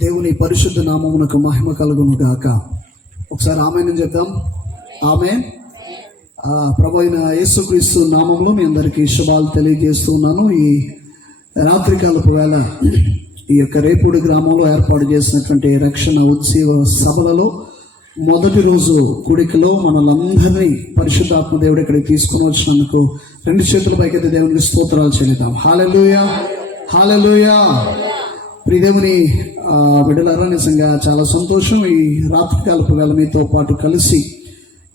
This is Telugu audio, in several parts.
దేవుని పరిశుద్ధ నామమునకు మహిమ కలుగును గాక. ఒకసారి ఆమేన్ అని చెప్దాం. ఆమేన్. ప్రభు అయిన యేసుక్రీస్తు నామంలో మీ అందరికీ శుభాలు తెలియజేస్తూ ఉన్నాను. ఈ రాత్రికాలపు వేళ ఈ యొక్క రేపూడి గ్రామంలో ఏర్పాటు చేసినటువంటి రక్షణ ఉత్సవ సభలలో మొదటి రోజు కూడికలో మనలందరినీ పరిశుద్ధాత్మ దేవుడు ఇక్కడికి తీసుకుని వచ్చినందుకు రెండు చేతుల పైకైతే దేవునికి స్తోత్రాలు చెల్లిద్దాం. హల్లెలూయా, హల్లెలూయా. ప్రియదేవుని బిడ్డలారా, నిజంగా చాలా సంతోషం ఈ రాత్రికాలపు వేళ మీతో పాటు కలిసి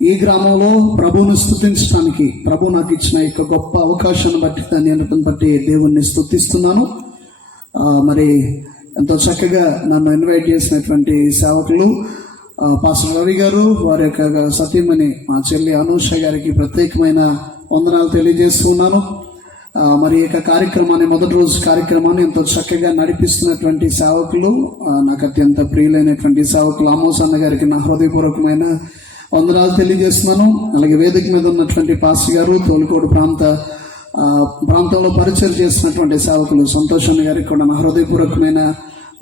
ఈ గ్రామంలో ప్రభువును స్తుతించడానికి ప్రభు నాకు ఇచ్చిన యొక్క గొప్ప అవకాశాన్ని బట్టి దాన్ని బట్టి దేవుణ్ణి స్తుతిస్తున్నాను. మరి ఎంతో చక్కగా నన్ను ఇన్వైట్ చేసినటువంటి సేవకులు పాస్టర్ రవి గారు, వారి యొక్క సతీమణి మా చెల్లి అనూష గారికి ప్రత్యేకమైన వందనాలు తెలియజేస్తున్నాను. మరి ఈ యొక్క కార్యక్రమాన్ని, మొదటి రోజు కార్యక్రమాన్ని ఎంతో చక్కగా నడిపిస్తున్నటువంటి సేవకులు, నాకు అత్యంత ప్రియులైనటువంటి సేవకులు ఆమోస్ అన్న గారికి నా హృదయపూర్వకమైన వందనాలు తెలియజేస్తున్నాను. అలాగే వేదిక మీద ఉన్నటువంటి పాస్టర్ గారు, తోలుకోడు ప్రాంతంలో పరిచయం చేస్తున్నటువంటి సేవకులు సంతోష్ గారికి కూడా నా హృదయపూర్వకమైన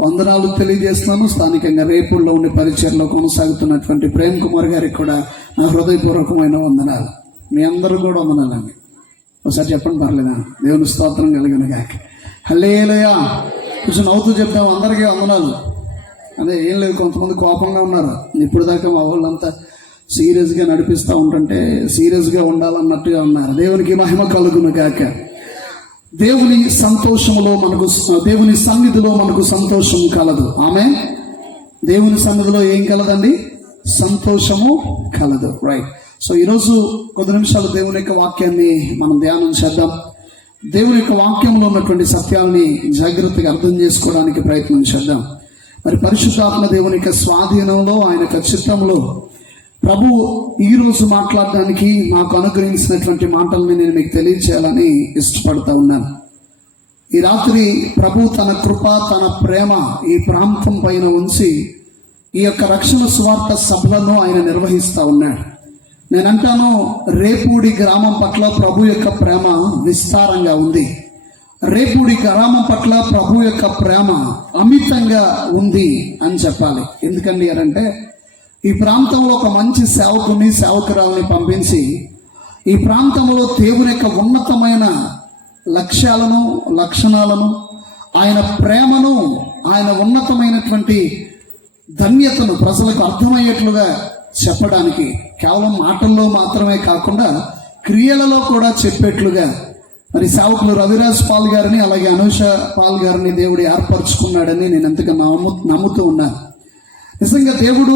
వందనాలు తెలియజేస్తున్నాను. స్థానికంగా రేపుల్లో ఉండే పరిచయంలో కొనసాగుతున్నటువంటి ప్రేమ్ కుమార్ గారికి కూడా నా హృదయపూర్వకమైన వందనాలు. మీ అందరూ కూడా వందనాలండి. ఒకసారి చెప్పండి, పర్లేదా? దేవుని స్తోత్రం కలిగిన గాక. హల్లెలూయా. కొంచెం నవ్వుతూ చెప్తాం. అందరికీ వందనాలు. అదే ఏం లేదు, కొంతమంది కోపంగా ఉన్నారు. ఇప్పుడు దాకా మా వాళ్ళంతా సీరియస్గా నడిపిస్తూ ఉంటుంటే సీరియస్గా ఉండాలన్నట్టుగా ఉన్నారు. దేవునికి మహిమ కలుగును గాక. దేవుని సంతోషములో మనకు, దేవుని సన్నిధిలో మనకు సంతోషం కలదు. ఆమె దేవుని సన్నిధిలో ఏం కలదండి? సంతోషము కలదు. రైట్. సో ఈరోజు కొద్ది నిమిషాలు దేవుని యొక్క వాక్యాన్ని మనం ధ్యానం చేద్దాం. దేవుని యొక్క వాక్యంలో ఉన్నటువంటి సత్యాన్ని జాగ్రత్తగా అర్థం చేసుకోవడానికి ప్రయత్నం చేద్దాం. మరి పరిశుద్ధాత్మ దేవుని యొక్క స్వాధీనంలో, ఆయన యొక్క చిత్తంలో ప్రభు ఈరోజు మాట్లాడడానికి నాకు అనుగ్రహించినటువంటి మాటల్ని నేను మీకు తెలియచేయాలని ఇష్టపడతా ఉన్నాను. ఈ రాత్రి ప్రభు తన కృప, తన ప్రేమ ఈ ప్రాంతం పైన ఉంచి ఈ యొక్క రక్షణ సువార్త సభలను ఆయన నిర్వహిస్తూ ఉన్నాడు. నేనంటాను, రేపూడి గ్రామం పట్ల ప్రభు యొక్క ప్రేమ విస్తారంగా ఉంది. రేపూడి గ్రామం పట్ల ప్రభు యొక్క ప్రేమ అమితంగా ఉంది అని చెప్పాలి. ఎందుకండి అంటే ఈ ప్రాంతంలో ఒక మంచి సేవకుని, సేవకురాలని పంపించి ఈ ప్రాంతంలో దేవుని యొక్క ఉన్నతమైన లక్ష్యాలను, లక్షణాలను, ఆయన ప్రేమను, ఆయన ఉన్నతమైనటువంటి ధన్యతను ప్రజలకు అర్థమయ్యేట్లుగా చెప్పడానికి, కేవలం మాటల్లో మాత్రమే కాకుండా క్రియలలో కూడా చెప్పేట్లుగా మరి సేవకులు రవిరాజ్ పాల్ గారిని, అలాగే అనూష పాల్ గారిని దేవుడు ఏర్పరచుకున్నాడని నేను ఎంతగా నమ్ముతూ ఉన్నాను. నిజంగా దేవుడు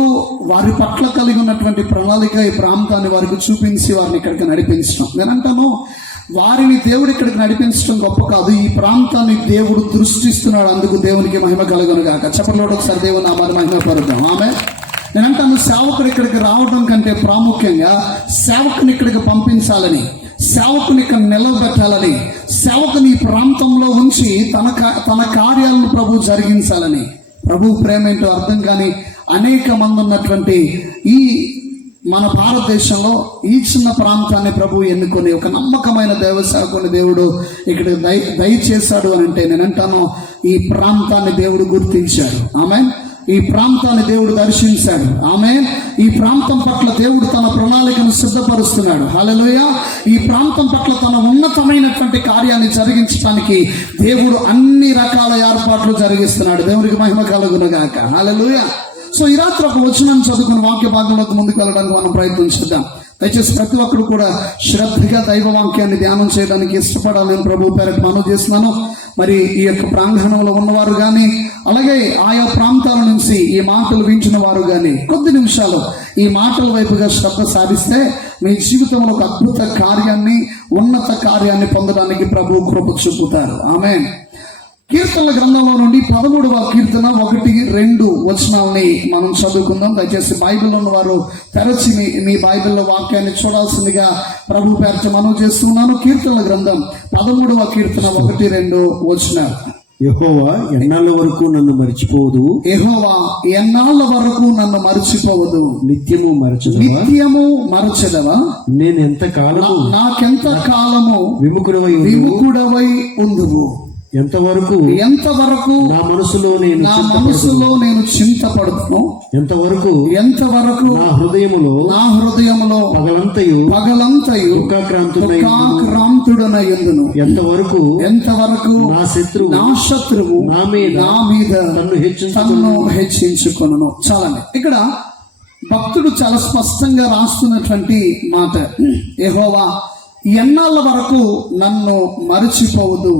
వారి పట్ల కలిగి ఉన్నటువంటి ప్రణాళిక ఈ ప్రాంతాన్ని వారికి చూపించి వారిని ఇక్కడికి నడిపించడం. నేనంటాను, వారిని దేవుడు ఇక్కడికి నడిపించడం గొప్ప కాదు, ఈ ప్రాంతాన్ని దేవుడు దృష్టిస్తున్నాడు. అందుకు దేవునికి మహిమ కలుగును గాక. చెప్పలో ఒకసారి దేవుని నామాన్ని మహిమ పరుద్దాం. ఆమె నేనంటాను, సేవకుడు ఇక్కడికి రావడం కంటే ప్రాముఖ్యంగా సేవకుని ఇక్కడికి పంపించాలని, సేవకుని ఇక్కడ నిలబెట్టాలని, సేవకుని ఈ ప్రాంతంలో ఉంచి తన కార్యాలను ప్రభు జరిగించాలని. ప్రభు ప్రేమ ఏంటో అర్థం కాని అనేక మంది ఉన్నటువంటి ఈ మన భారతదేశంలో ఈ చిన్న ప్రాంతాన్ని ప్రభు ఎన్నుకొని ఒక నమ్మకమైన దేవసేవకుని దేవుడు ఇక్కడ దయచేశాడు అని అంటే నేనంటాను, ఈ ప్రాంతాన్ని దేవుడు గుర్తించాడు. ఆమె ఈ ప్రాంతాన్ని దేవుడు దర్శించాడు. ఆమె ఈ ప్రాంతం పట్ల దేవుడు తన ప్రణాళికను సిద్ధపరుస్తున్నాడు. హల్లెలూయా. ఈ ప్రాంతం పట్ల తన ఉన్నతమైనటువంటి కార్యాన్ని జరిగించడానికి దేవుడు అన్ని రకాల ఏర్పాట్లు జరిగిస్తున్నాడు. దేవునికి మహిమ కలుగును గాక. హల్లెలూయా. సో ఈ రాత్రి ఒక వచనం చదువుకుని వాక్య భాగంలోకి ముందుకు వెళ్ళడానికి మనం ప్రయత్నం చేద్దాం. దయచేసి ప్రతి ఒక్కరు కూడా శ్రద్ధగా దైవ వాక్యాన్ని ధ్యానం చేయడానికి ఇష్టపడాలని ప్రభు పేరట మనవి చేస్తున్నాను. మరి ఈ యొక్క ప్రాంగణంలో ఉన్నవారు కానీ, అలాగే ఆయా ప్రాంతాల నుంచి ఈ మాటలు వించిన వారు కానీ కొద్ది నిమిషాలు ఈ మాటల వైపుగా శ్రద్ధ సాధిస్తే మీ జీవితంలో ఒక అద్భుత కార్యాన్ని, ఉన్నత కార్యాన్ని పొందడానికి ప్రభు కృప చూపుతారు. ఆమేన్. కీర్తనల గ్రంథంలో నుండి 13వ కీర్తన 1-2 వచనాలని మనం చదువుకుందాం. దయచేసి బైబిల్ ఉన్న వారు తెరచి మీ బైబిల్లో వాక్యాన్ని చూడాల్సిందిగా ప్రభు పేరట మనవి చేస్తున్నాను. కీర్తనల గ్రంథం 13వ కీర్తన 1-2 వచనాలు. యెహోవా ఎన్నాళ్ళ వరకు నన్ను మర్చిపోదు, యెహోవా ఎన్నాళ్ళ వరకు నన్ను మర్చిపోవదు, నిత్యము మరచెదవా, నేను ఎంత కాలము నాకెంత కాలము విముఖుడవై ఉందువు. ఎంతవరకు ఎంతవరకు నా మనసులో నేను చింతపడుతును, ఎంతవరకు నా హృదయములో పగలంతయు దుఃఖాక్రాంతుడనయ్యుందును, ఎంతవరకు నా శత్రువు నా మీద తన్ను హెచ్చించుకొనును. చాలండి. ఇక్కడ భక్తుడు చాలా స్పష్టంగా రాస్తున్నటువంటి మాట, యెహోవా ఎన్నాళ్ళ వరకు నన్ను మరచిపోవద్దు,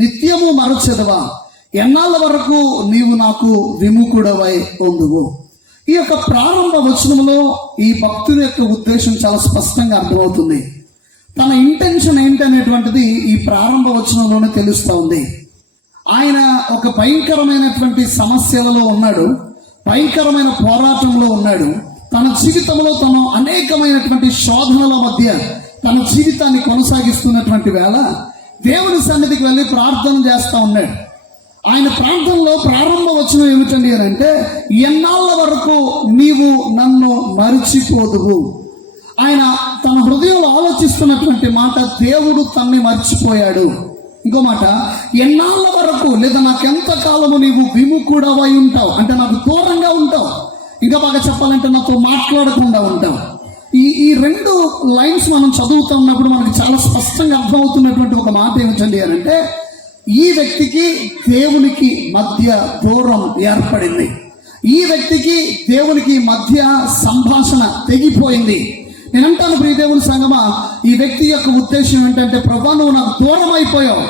నిత్యము మరచెదవా, ఎన్నాళ్ళ వరకు నీవు నాకు విముఖుడవై ఉందువు. ఈ యొక్క ప్రారంభ వచనంలో ఈ భక్తుడి యొక్క ఉద్దేశం చాలా స్పష్టంగా అర్థమవుతుంది. తన ఇంటెన్షన్ ఏంటనేటువంటిది ఈ ప్రారంభ వచనంలోనే తెలుస్తూ ఉంది. ఆయన ఒక భయంకరమైనటువంటి సమస్యలలో ఉన్నాడు, భయంకరమైన పోరాటంలో ఉన్నాడు. తన జీవితంలో తను అనేకమైనటువంటి శోధనల మధ్య తన జీవితాన్ని కొనసాగిస్తున్నటువంటి వేళ దేవుని సన్నిధికి వెళ్ళి ప్రార్థన చేస్తా ఉన్నాడు. ఆయన ప్రార్థనలో ప్రారంభ వచనం ఏమిటండి అని అంటే, ఎన్నాళ్ళ వరకు నీవు నన్ను మరిచిపోదువు. ఆయన తన హృదయంలో ఆలోచిస్తున్నటువంటి మాట, దేవుడు తన్ని మర్చిపోయాడు. ఇంకో మాట, ఎన్నాళ్ళ వరకు లేదా నాకెంత కాలము నీవు విముఖుడవై ఉంటావు అంటే నాకు దూరంగా ఉంటావు, ఇంకా బాగా చెప్పాలంటే నాతో మాట్లాడకుండా ఉంటావు. ఈ రెండు లైన్స్ మనం చదువుతున్నప్పుడు మనకి చాలా స్పష్టంగా అర్థమవుతున్నటువంటి ఒక మాట ఏమిటండి అని అంటే, ఈ వ్యక్తికి దేవునికి మధ్య దూరం ఏర్పడింది, ఈ వ్యక్తికి దేవునికి మధ్య సంభాషణ తెగిపోయింది. నేను అంటాను ప్రియ దేవుని సంగమా, ఈ వ్యక్తి యొక్క ఉద్దేశం ఏంటంటే, ప్రభా నువ్వు నాకు దూరం అయిపోయావు,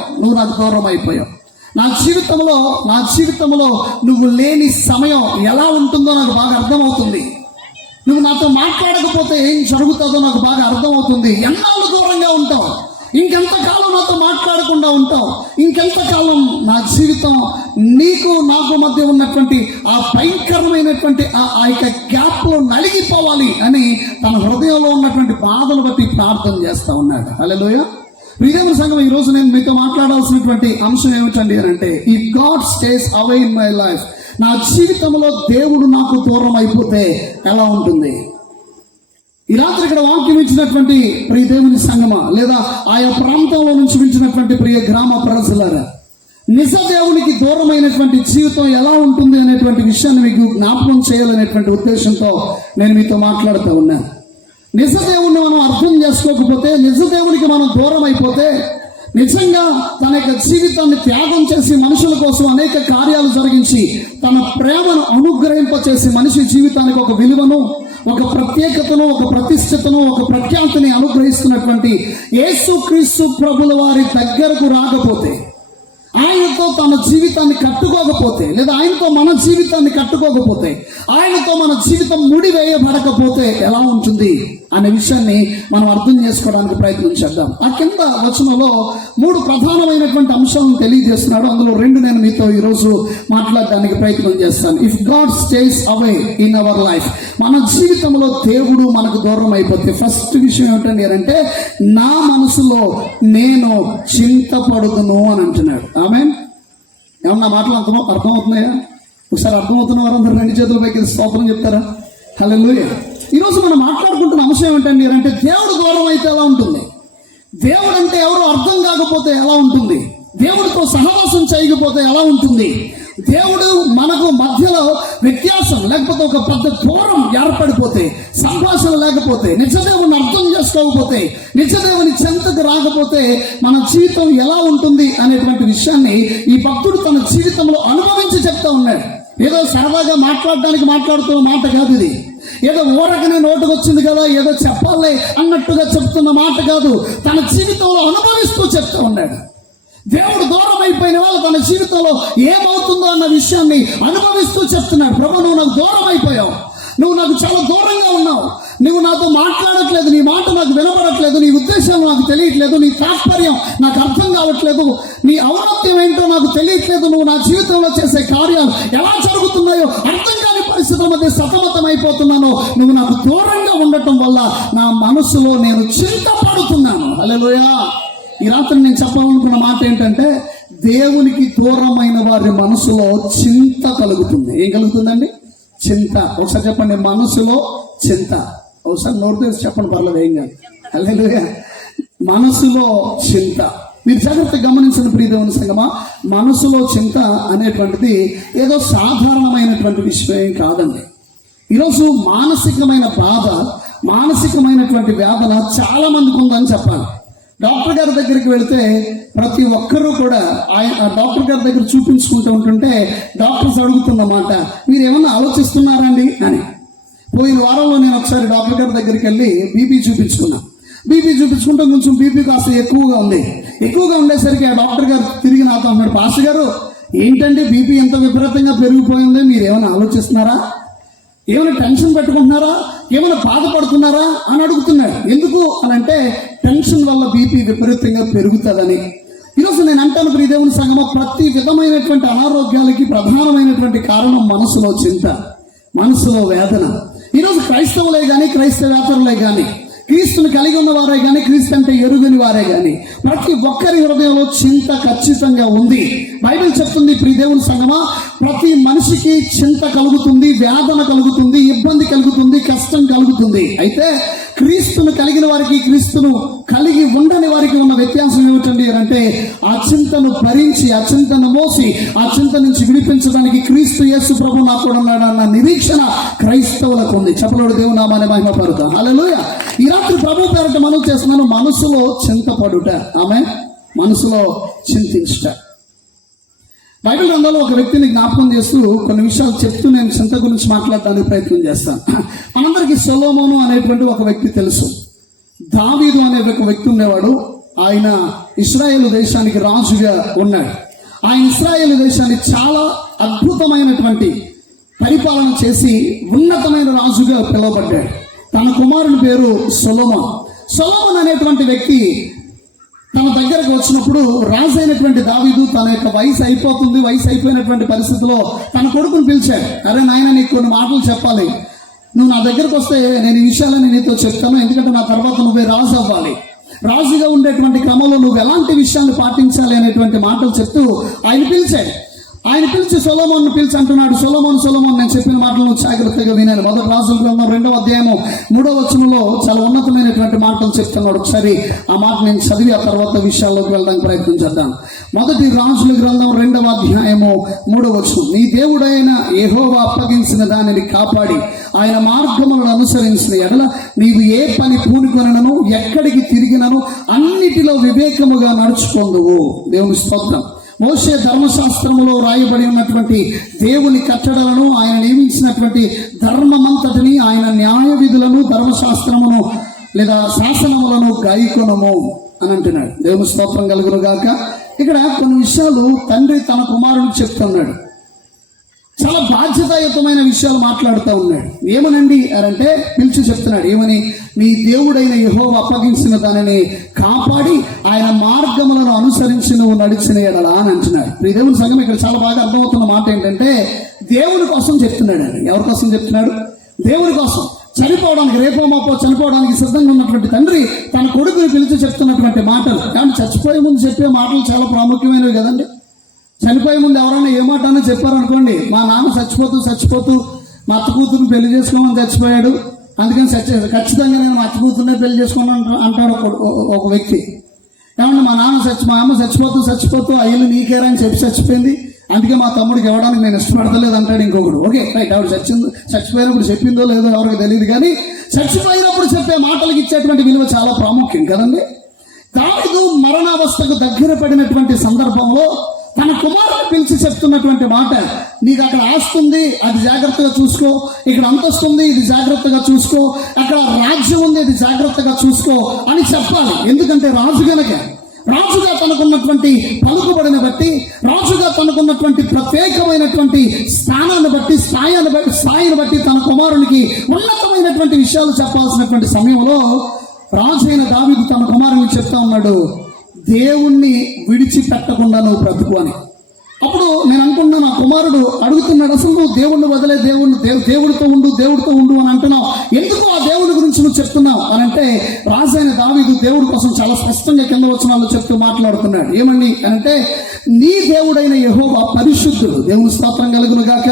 నా జీవితంలో నువ్వు లేని సమయం ఎలా ఉంటుందో నాకు బాగా అర్థమవుతుంది, నువ్వు నాతో మాట్లాడకపోతే ఏం జరుగుతుందో నాకు బాగా అర్థమవుతుంది. ఎన్నాళ్ళు దూరంగా ఉంటావు, ఇంకెంతకాలం నాతో మాట్లాడకుండా ఉంటావు, ఇంకెంతకాలం నా జీవితం నాకు మధ్య ఉన్నటువంటి ఆ భయంకరమైనటువంటి ఆ యొక్క గ్యాప్లో నలిగిపోవాలి అని తన హృదయంలో ఉన్నటువంటి బాధలు బట్టి ప్రార్థన చేస్తా ఉన్నాడు. హల్లెలూయా. ప్రియమైన సంఘం, ఈ రోజు నేను మీతో మాట్లాడాల్సినటువంటి అంశం ఏమిటండి అని అంటే, if God stays away in my life, నా జీవితంలో దేవుడు నాకు దూరం అయిపోతే ఎలా ఉంటుంది? ఈ రాత్రి ఇక్కడ వాక్యం ఇచ్చినటువంటి ప్రియ దేవుని సంగమా, లేదా ఆయా ప్రాంతంలో నుంచి వించినటువంటి ప్రియ గ్రామ ప్రజలారా, నిజ దేవునికి దూరమైనటువంటి జీవితం ఎలా ఉంటుంది అనేటువంటి విషయాన్ని మీకు జ్ఞాపకం చేయాలనేటువంటి ఉద్దేశంతో నేను మీతో మాట్లాడుతూ ఉన్నాను. నిజ దేవుణ్ణి మనం అర్థం చేసుకోకపోతే, నిజ దేవునికి మనం దూరం అయిపోతే, నిజంగా తన యొక్క జీవితాన్ని త్యాగం చేసి మనుషుల కోసం అనేక కార్యాలు జరిగించి తన ప్రేమను అనుగ్రహింపచేసి మనిషి జీవితానికి ఒక విలువను, ఒక ప్రత్యేకతను, ఒక ప్రతిష్టతను, ఒక ప్రఖ్యాతిని అనుగ్రహిస్తున్నటువంటి యేసుక్రీస్తు ప్రభుల వారి దగ్గరకు రాకపోతే, ఆయనతో తన జీవితాన్ని కట్టుకోకపోతే, లేదా ఆయనతో మన జీవితాన్ని కట్టుకోకపోతే, ఆయనతో మన జీవితం ముడివేయబడకపోతే ఎలా ఉంటుంది అనే విషయాన్ని మనం అర్థం చేసుకోవడానికి ప్రయత్నం చేద్దాం. ఆ కింద వచనంలో 3 ప్రధానమైనటువంటి అంశాలను తెలియజేస్తున్నాడు. అందులో 2 నేను మీతో ఈరోజు మాట్లాడడానికి ప్రయత్నం చేస్తాను. If God stays away in our life, మన జీవితంలో దేవుడు మనకు దూరం అయిపోతే ఫస్ట్ విషయం ఏమిటండి అంటే, నా మనసులో నేను చింతపడుదును అని అంటున్నాడు. ఆమేన్. ఏమన్నా మాటలు అర్థమవుతున్నాయా? ఒకసారి అర్థమవుతున్న వారందరూ 2 చేతుల పైకి స్తోత్రం చెప్తారా? హల్లెలూయా. ఈరోజు మనం మాట్లాడుకుంటున్న అంశం ఏమిటండి అంటే, దేవుడు దూరం అయితే ఎలా ఉంటుంది, దేవుడు అంటే ఎవరు అర్థం కాకపోతే ఎలా ఉంటుంది, దేవుడితో సహవాసం చేయకపోతే ఎలా ఉంటుంది, దేవుడు మనకు మధ్యలో వ్యత్యాసం లేకపోతే ఒక పెద్ద దూరం ఏర్పడిపోతే, సంభాషణ లేకపోతే, నిజదేవుని అర్థం చేసుకోకపోతే, నిజదేవుని చెంతకు రాకపోతే మన జీవితం ఎలా ఉంటుంది అనేటువంటి విషయాన్ని ఈ భక్తుడు తన జీవితంలో అనుభవించి చెప్తా ఉన్నాడు. ఏదో సరదాగా మాట్లాడుతున్న మాట కాదు ఇది, ఏదో ఊరకనే నోటుకు వచ్చింది కదా ఏదో చెప్పాలి అన్నట్టుగా చెప్తున్న మాట కాదు, తన జీవితంలో అనుభవిస్తూ చెప్తా ఉన్నాడు. దేవుడు దూరం అయిపోయిన వాళ్ళు తన జీవితంలో ఏమవుతుందో అన్న విషయాన్ని అనుభవిస్తూ చెప్తున్నాడు. ప్రభు, నువ్వు నాకు దూరం అయిపోయావు, నువ్వు నాకు చాలా దూరంగా ఉన్నావు, నువ్వు నాతో మాట్లాడట్లేదు, నీ మాట నాకు వినపడట్లేదు, నీ ఉద్దేశాలు నాకు తెలియట్లేదు, నీ తాత్పర్యం నాకు అర్థం కావట్లేదు, నీ ఔన్నత్యం ఏంటో నాకు తెలియట్లేదు, నువ్వు నా జీవితంలో చేసే కార్యాలు ఎలా జరుగుతున్నాయో అర్థం కాని పరిస్థితుల మధ్య సతమతం అయిపోతున్నాను, నువ్వు నాకు దూరంగా ఉండటం వల్ల నా మనసులో నేను చింతపడుతున్నాను. హల్లెలూయా. ఈ రాత్రి నేను చెప్పాలనుకున్న మాట ఏంటంటే, దేవునికి దూరమైన వారి మనసులో చింత కలుగుతుంది. ఏం కలుగుతుందండి? చింత. ఒకసారి చెప్పండి, మనసులో చింత. ఒకసారి నోరు తెరిచి చెప్పండి, పర్లేదు, ఏం కాదు. హల్లెలూయా. మనసులో చింత. మీరు జాగ్రత్తగా గమనించిన ప్రియ దేవుని సంగమా, మనసులో చింత అనేటువంటిది ఏదో సాధారణమైనటువంటి విషయం కాదండి. ఈరోజు మానసికమైన బాధ, మానసికమైనటువంటి వేదన చాలా మందికి ఉందని చెప్పాలి. డాక్టర్ గారి దగ్గరికి వెళితే ప్రతి ఒక్కరూ కూడా డాక్టర్ గారి దగ్గర చూపించుకుంటూ ఉంటుంటే డాక్టర్స్ అడుగుతున్నమాట, మీరు ఏమన్నా ఆలోచిస్తున్నారండి అని. పోయిన వారంలో నేను ఒకసారి డాక్టర్ గారి దగ్గరికి వెళ్ళి బీపీ చూపించుకున్నా. బీపీ చూపించుకుంటే కొంచెం బీపీ కాస్త ఎక్కువగా ఉండేసరికి ఆ డాక్టర్ గారు తిరిగి నాతో అన్నాడు, పాస్టర్ గారు ఏంటంటే బీపీ ఎంత విపరీతంగా పెరిగిపోయిందో, మీరు ఏమైనా ఆలోచిస్తున్నారా, ఏమైనా టెన్షన్ పెట్టుకుంటున్నారా, ఏమైనా బాధపడుతున్నారా అని అడుగుతున్నాడు. ఎందుకు అని అంటే టెన్షన్ వల్ల బీపీ విపరీతంగా పెరుగుతుందని. ఈరోజు నేను అంటాను ప్రియ దేవుని సంగమా, ప్రతి విధమైనటువంటి అనారోగ్యాలకి ప్రధానమైనటువంటి కారణం మనసులో చింత, మనసులో వేదన. ఈరోజు క్రైస్తవులే కానీ, క్రైస్తవేతరులే కానీ, క్రీస్తుని కలిగి ఉన్న వారే కానీ, క్రీస్తు అంటే ఎరుగని వారే కానీ, ప్రతి ఒక్కరి హృదయంలో చింత ఖచ్చితంగా ఉంది. బైబిల్ చెప్తుంది ప్రియ దేవుని సంగమా, ప్రతి మనిషికి చింత కలుగుతుంది, వేదన కలుగుతుంది, ఇబ్బంది కలుగుతుంది, కష్టం కలుగుతుంది. అయితే క్రీస్తును కలిగిన వారికి, క్రీస్తును కలిగి ఉండని వారికి ఉన్న వ్యత్యాసం ఏమిటండి అంటే, ఆ చింతను భరించి, ఆ చింతను మోసి, ఆ చింత నుంచి విడిపించడానికి క్రీస్తు యేసు ప్రభు నాకు కూడా ఉన్నాడన్న నిరీక్షణ క్రైస్తవులకు ఉంది. చెప్పలోడు దేవుని నామాన్ని మహిమపరుద్దాం. హల్లెలూయా. ఈ రాత్రి ప్రభు పేరట మనం చేస్తున్నాను, మనసులో చింతపడుట, ఆమె మనసులో చింతించుట. బైబిల్ గ్రంథంలో ఒక వ్యక్తిని జ్ఞాపకం చేస్తూ కొన్ని విషయాలు చెప్తూ నేను చింత గురించి మాట్లాడడానికి ప్రయత్నం చేస్తాను. మనందరికీ సొలొమోను అనేటువంటి ఒక వ్యక్తి తెలుసు. దావీదు అనే ఒక వ్యక్తి ఉండేవాడు. ఆయన ఇశ్రాయేలు దేశానికి రాజుగా ఉన్నాడు. ఆయన ఇశ్రాయేలు దేశాన్ని చాలా అద్భుతమైనటువంటి పరిపాలన చేసి ఉన్నతమైన రాజుగా పిలువబడ్డాడు. తన కుమారుని పేరు సొలొమోన్. సొలొమోన్ అనేటువంటి వ్యక్తి తన దగ్గరకు వచ్చినప్పుడు రాజు అయినటువంటి దావీదు తన యొక్క వయసు అయిపోయినటువంటి పరిస్థితిలో తన కొడుకుని పిలిచాడు. అరే నాయన, నీకు కొన్ని మాటలు చెప్పాలి, నువ్వు నా దగ్గరకు వస్తే నేను ఈ విషయాలని నీతో చెప్తాను, ఎందుకంటే నా తర్వాత నువ్వే రాజు అవ్వాలి, రాజుగా ఉండేటువంటి క్రమంలో నువ్వు ఎలాంటి విషయాలు పాటించాలి అనేటువంటి మాటలు చెప్తూ ఆయన పిలిచాడు. ఆయన పిలిచి సొలొమోన్ను పిలిచి అంటున్నాడు, సొలొమోన్ నేను చెప్పిన మాటలను జాగ్రత్తగా వినాను. మొదటి రాజుల గ్రంథం 2వ అధ్యాయము 3వ వచనంలో చాలా ఉన్నతమైనటువంటి మాటలు చెప్తున్నాడు. ఒకసారి ఆ మాట నేను చదివి ఆ తర్వాత విషయాల్లోకి వెళ్ళడానికి ప్రయత్నం చేద్దాం. మొదటి రాజుల గ్రంథం 2వ అధ్యాయము 3వ వచనం, నీ దేవుడైన యెహోవా అప్పగించిన దానిని కాపాడి ఆయన మార్గములను అనుసరించిన ఎడల నీవు ఏ పని పూనుకొనను, ఎక్కడికి తిరిగినను అన్నిటిలో వివేకముగా నడుచుకొందువు. దేవుని స్తోత్రం. మోషే ధర్మశాస్త్రములో రాయబడి ఉన్నటువంటి దేవుని కట్టడలను, ఆయన నియమించినటువంటి ధర్మమంతటిని, ఆయన న్యాయ విధులను, ధర్మశాస్త్రమును లేదా శాసనములను గాయకొనము అని అంటున్నాడు. దేవుని స్తోత్రం కలుగును గాక. ఇక్కడ కొన్ని విషయాలు తండ్రి తన కుమారుడికి చెప్తున్నాడు. చాలా బాధ్యతాయుతమైన విషయాలు మాట్లాడుతూ ఉన్నాడు. ఏమనండి అంటే పిలిచి చెప్తున్నాడు. ఏమని? నీ దేవుడైన యెహోవా అప్పగించిన దానిని కాపాడి ఆయన మార్గములను అనుసరించి నువ్వు నడిచిన ఎడలా అని అంటున్నాడు. ఈ దేవుని సంఘం ఇక్కడ చాలా బాగా అర్థమవుతున్న మాట ఏంటంటే, దేవుని కోసం చెప్తున్నాడు. ఆయన ఎవరి కోసం చెప్తున్నాడు? దేవుని కోసం. చనిపోవడానికి, రేపో మాపో చనిపోవడానికి సిద్ధంగా ఉన్నటువంటి తండ్రి తన కొడుకుని పిలిచి చెప్తున్నటువంటి మాటలు. కానీ చచ్చిపోయే ముందు చెప్పే మాటలు చాలా ప్రాముఖ్యమైనవి కదండి. చనిపోయే ముందు ఎవరైనా ఏ మాట అని చెప్పారనుకోండి, మా నాన్న చచ్చిపోతూ మా అత్త కూతురుని పెళ్లి చేసుకోమని చచ్చిపోయాడు, అందుకని ఖచ్చితంగా నేను మా అత్త కూతురునే పెళ్లి చేసుకున్నాను అంటాడు ఒక వ్యక్తి. ఏమన్నా మా అమ్మ చచ్చిపోతూ అయ్యలు నీకేరా అని చెప్పి చచ్చిపోయింది, అందుకే మా తమ్ముడికి ఇవ్వడానికి నేను ఇష్టపడతలేదు అంటాడు ఇంకొకడు. ఓకే రైట్, ఆవిడ చచ్చిపోయినప్పుడు చెప్పిందో లేదో ఎవరికి తెలియదు, కానీ చచ్చిపోయినప్పుడు చెప్పే మాటలకు ఇచ్చేటువంటి విలువ చాలా ప్రాముఖ్యం కదండి. దావీదు మరణావస్థకు దగ్గర పడినటువంటి సందర్భంలో తన కుమారుని పిలిచి చెప్తున్నటువంటి మాట, నీకు అక్కడ ఆస్తుంది, అది జాగ్రత్తగా చూసుకో, ఇక్కడ అంతస్తుంది, ఇది జాగ్రత్తగా చూసుకో, అక్కడ రాజ్యం ఉంది, ఇది జాగ్రత్తగా చూసుకో అని చెప్పాలి. ఎందుకంటే రాజుగా తనకున్నటువంటి పలుకుబడిని బట్టి, రాజుగా తనకున్నటువంటి ప్రత్యేకమైనటువంటి స్థానాన్ని బట్టి, స్థాయిని బట్టి తన కుమారునికి ఉన్నతమైనటువంటి విషయాలు చెప్పాల్సినటువంటి సమయంలో రాజైన దావీదు తన కుమారునికి చెప్తా ఉన్నాడు, దేవుణ్ణి విడిచిపెట్టకుండా నువ్వు బ్రతుకు అని. అప్పుడు నేను అనుకున్నా, నా కుమారుడు అడుగుతున్నాడు, అసలు నువ్వు దేవుణ్ణి వదిలే, దేవుడితో ఉండు అని అంటున్నావు, ఎందుకు ఆ దేవుడి గురించి నువ్వు చెప్తున్నావు అని అంటే, రాజైన దావీదు దేవుడి కోసం చాలా స్పష్టంగా కింద వచనాల్లో చెప్తూ మాట్లాడుతున్నాడు. ఏమండి అంటే, నీ దేవుడైన యెహోవా పరిశుద్ధుడు. దేవుని స్తోత్రం కలుగును గాక.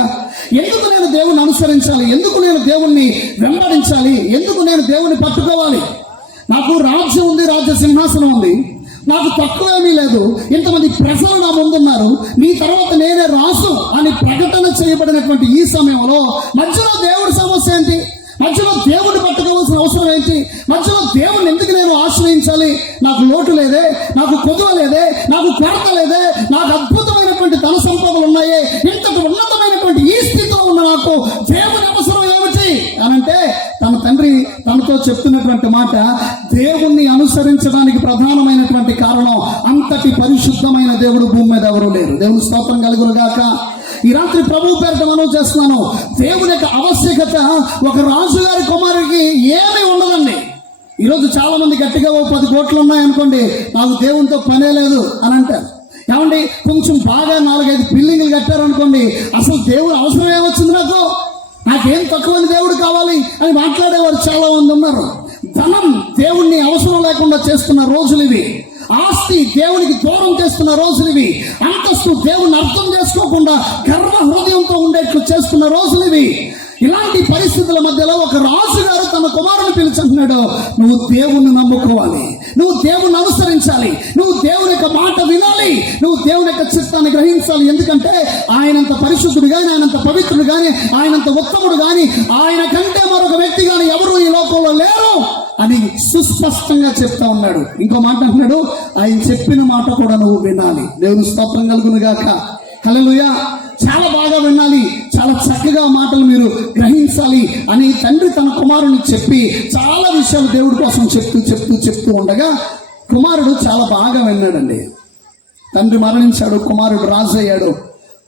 ఎందుకు నేను దేవుణ్ణి అనుసరించాలి? ఎందుకు నేను దేవుణ్ణి వెంబడించాలి? ఎందుకు నేను దేవుణ్ణి పట్టుకోవాలి? నాకు రాజ్యం ఉంది, రాజ్య సింహాసనం ఉంది, నాకు తక్కువేమీ లేదు, ఇంతమంది ప్రజలు నా ముందున్నారు, నీ తర్వాత నేనే రాసు అని ప్రకటన చేయబడినటువంటి ఈ సమయంలో మధ్యలో దేవుడి సమస్య ఏంటి? మధ్యలో దేవుడిని పట్టుకోవాల్సిన అవసరం ఏంటి? మధ్యలో దేవుడిని ఎందుకు నేను ఆశ్రయించాలి? నాకు లోటు లేదే, నాకు కొదువ లేదే, నాకు కొరత లేదే, నాకు అద్భుతమైనటువంటి ధన సంపదలు ఉన్నాయే, ఇంతటి ఉన్నతమైనటువంటి ఈ స్థితిలో ఉన్న నాకు దేవుని అవసరం ఏమిటి అనంటే తన తండ్రి తనతో చెప్తున్నటువంటి మాట, దేవుణ్ణి అనుసరించడానికి ప్రధానమైనటువంటి కారణం అంతటి పరిశుద్ధమైన దేవుడు భూమి మీద ఎవరు లేరు. దేవుని స్తోత్రం కలుగును గాక. ఈ రాత్రి ప్రభు పేరిట మనం చేస్తున్నాను. దేవుని యొక్క ఆవశ్యకత ఒక రాజుగారి కుమారుడికి ఏమీ ఉండదండి. ఈరోజు చాలా మంది గట్టిగా 10 కోట్లు ఉన్నాయనుకోండి, నాకు దేవునితో పనే లేదు అని అంటారు. ఏమండి, కొంచెం బాగా 4-5 బిల్డింగ్లు కట్టారనుకోండి, అసలు దేవుడు అవసరం ఏమొచ్చింది, నాకేం తక్కువని దేవుడు కావాలి అని మాట్లాడేవారు చాలా మంది ఉన్నారు. ధనం దేవుణ్ణి అవసరం లేకుండా చేస్తున్న రోజులు ఇవి. ఆస్తి దేవునికి దూరం చేస్తున్న రోజులు ఇవి. అంతస్తు దేవుణ్ణి అర్థం చేసుకోకుండా గర్వ హృదయంతో ఉండేట్లు చేస్తున్న రోజులు ఇవి. ఇలాంటి పరిస్థితుల మధ్యలో ఒక రాజుగారు తన కుమారుని పిలిచి అంటున్నాడు, నువ్వు దేవుణ్ణి నమ్ముకోవాలి, నువ్వు దేవుణ్ణి అనుసరించాలి, నువ్వు దేవుని యొక్క మాట వినాలి, నువ్వు దేవుని యొక్క చిత్తాన్ని గ్రహించాలి. ఎందుకంటే ఆయనంత పరిశుద్ధుడు కానీ, ఆయనంత పవిత్రుడు కానీ, ఆయనంత ఉత్తముడు కానీ, ఆయన కంటే మరొక వ్యక్తి కానీ ఎవరు ఈ లోకంలో లేరు అని సుస్పష్టంగా చెప్తా ఉన్నాడు. ఇంకో మాట అంటున్నాడు, ఆయన చెప్పిన మాట కూడా నువ్వు వినాలి. దేవుని స్తోత్రం కలుగును గాక. హల్లెలూయా. చాలా బాగా వినాలి, చాలా చక్కగా మాటలు మీరు గ్రహించాలి అని తండ్రి తన కుమారుని చెప్పి చాలా విషయాలు దేవుడి కోసం చెప్తూ ఉండగా కుమారుడు చాలా బాగా విన్నాడండి. తండ్రి మరణించాడు, కుమారుడు రాజు అయ్యాడు.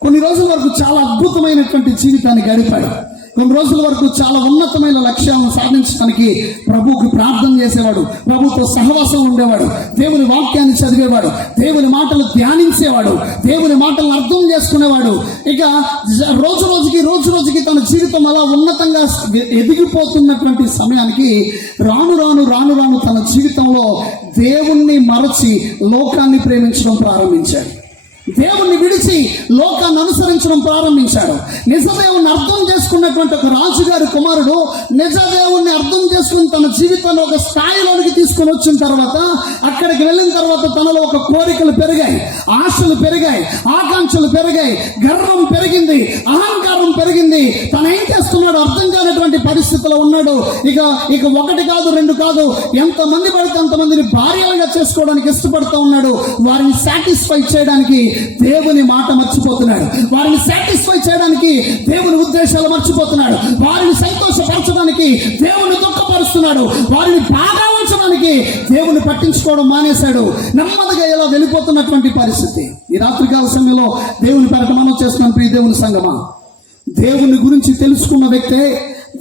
కొన్ని రోజుల వరకు చాలా అద్భుతమైనటువంటి జీవితాన్ని గడిపాడు. కొన్ని రోజుల వరకు చాలా ఉన్నతమైన లక్ష్యాలను సాధించడానికి ప్రభువుకి ప్రార్థన చేసేవాడు, ప్రభుతో సహవాసం ఉండేవాడు, దేవుని వాక్యాన్ని చదివేవాడు, దేవుని మాటలు ధ్యానించేవాడు, దేవుని మాటలను అర్థం చేసుకునేవాడు. ఇక రోజు రోజుకి తన జీవితం అలా ఉన్నతంగా ఎదిగిపోతున్నటువంటి సమయానికి రాను తన జీవితంలో దేవుణ్ణి మరచి లోకాన్ని ప్రేమించడం ప్రారంభించాడు. దేవుణ్ణి విడిచి లోకాన్ని అనుసరించడం ప్రారంభించాడు. నిజదేవుణ్ణి అర్థం చేసుకున్నటువంటి ఒక రాజుగారి కుమారుడు నిజదేవుణ్ణి అర్థం చేసుకుని తన జీవితాన్ని ఒక స్థాయిలోనికి తీసుకొని వచ్చిన తర్వాత, అక్కడికి వెళ్ళిన తర్వాత తనలో ఒక కోరికలు పెరిగాయి, ఆశలు పెరిగాయి, ఆకాంక్షలు పెరిగాయి, గర్వం పెరిగింది, అహంకారం పెరిగింది. తను ఏం చేస్తున్నాడు అర్థం కానటువంటి పరిస్థితిలో ఉన్నాడు. ఇక 1 కాదు 2 కాదు, ఎంతమంది పడితే అంతమందిని భార్యలుగా చేసుకోవడానికి ఇష్టపడుతూ ఉన్నాడు. వారిని సాటిస్ఫై చేయడానికి దేవుని మాట మర్చిపోతున్నాడు, వారిని సాటిస్ఫై చేయడానికి దేవుని ఉద్దేశాలు మర్చిపోతున్నాడు, వారిని సంతోషపరచడానికి దేవుని దుఃఖపరుస్తున్నాడు, వారిని బాగా ఉంచడానికి దేవుని పట్టించుకోవడం మానేశాడు. నెమ్మదిగా ఇలా వెళ్ళిపోతున్నటువంటి పరిస్థితి. ఈ రాత్రికాల సమయంలో దేవుని పేరట మనం చేస్తున్నాం. ప్రియ దేవుని సంగమా, దేవుని గురించి తెలుసుకున్న వ్యక్తే,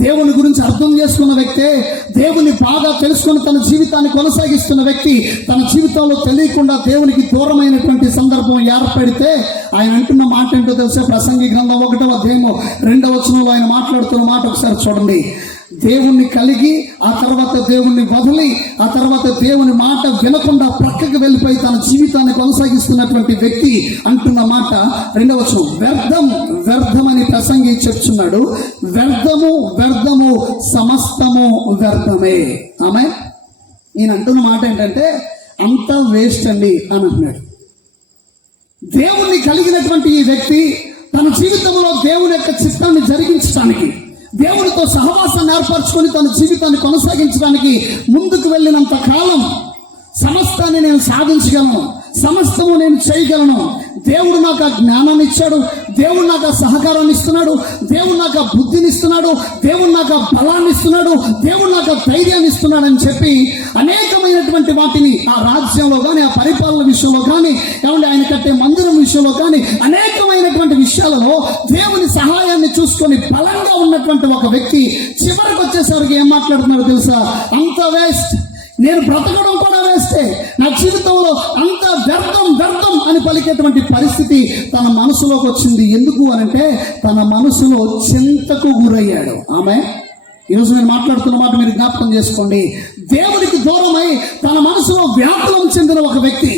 దేవుని గురించి అర్థం చేసుకున్న వ్యక్తే, దేవుని బాగా తెలుసుకుని తన జీవితాన్ని కొనసాగిస్తున్న వ్యక్తి తన జీవితంలో తెలియకుండా దేవునికి దూరమైనటువంటి సందర్భం ఏర్పడితే ఆయన అంటున్న మాట ఏంటో తెలిసే? ప్రసంగి గ్రంథం 1వ అధ్యాయము 2వ వచనంలో ఆయన మాట్లాడుతున్న మాట ఒకసారి చూడండి. దేవుణ్ణి కలిగి ఆ తర్వాత దేవుణ్ణి వదిలి ఆ తర్వాత దేవుని మాట వినకుండా ప్రక్కకి వెళ్ళిపోయి తన జీవితాన్ని కొనసాగిస్తున్నటువంటి వ్యక్తి అంటున్న మాట 2వ వచనం, వ్యర్థం అని ప్రసంగి చెప్తున్నాడు. వ్యర్థము సమస్తము వ్యర్థమే. ఆమె ఈయన అంటున్న మాట ఏంటంటే అంతా వేస్ట్ అండి అని అంటున్నాడు. దేవుణ్ణి కలిగినటువంటి ఈ వ్యక్తి తన జీవితంలో దేవుని యొక్క చిత్తాన్ని జరిగించడానికి, దేవునితో సహవాసాన్ని ఏర్పరచుకొని తన జీవితాన్ని కొనసాగించడానికి ముందుకు వెళ్ళినంత కాలం సమస్తాన్ని నేను సాధించగలను, సమస్తము నేను చేయగలను, దేవుడు నాకు ఆ జ్ఞానాన్ని ఇచ్చాడు, దేవుడు నాకు ఆ సహకారాన్ని ఇస్తున్నాడు, దేవుడు నాకు ఆ బుద్ధిని ఇస్తున్నాడు, దేవుడు నాకు ఆ బలాన్ని ఇస్తున్నాడు, దేవుడు నాకు ఆ ధైర్యాన్ని ఇస్తున్నాడు అని చెప్పి అనేకమైనటువంటి వాటిని ఆ రాజ్యంలో కానీ, ఆ పరిపాలన విషయంలో కానీ, ఏమంటే ఆయన కట్టే మందిరం విషయంలో కానీ అనేకమైనటువంటి విషయాలలో దేవుని సహాయాన్ని చూసుకొని బలంగా ఉన్నటువంటి ఒక వ్యక్తి చివరికి వచ్చేసరికి ఏం మాట్లాడుతున్నాడో తెలుసా? అంత వేస్ట్, నేను బ్రతకడం కూడా వేస్తే, నా జీవితంలో అంత వ్యర్థం అని పలికేటువంటి పరిస్థితి తన మనసులోకి వచ్చింది. ఎందుకు అనంటే తన మనసులో చింతకు గురయ్యాడు. ఆమె ఈరోజు నేను మాట్లాడుతున్న మాట మీరు జ్ఞాపకం చేసుకోండి. దేవునికి దూరమై తన మనసులో వ్యాకులం చెందిన ఒక వ్యక్తి,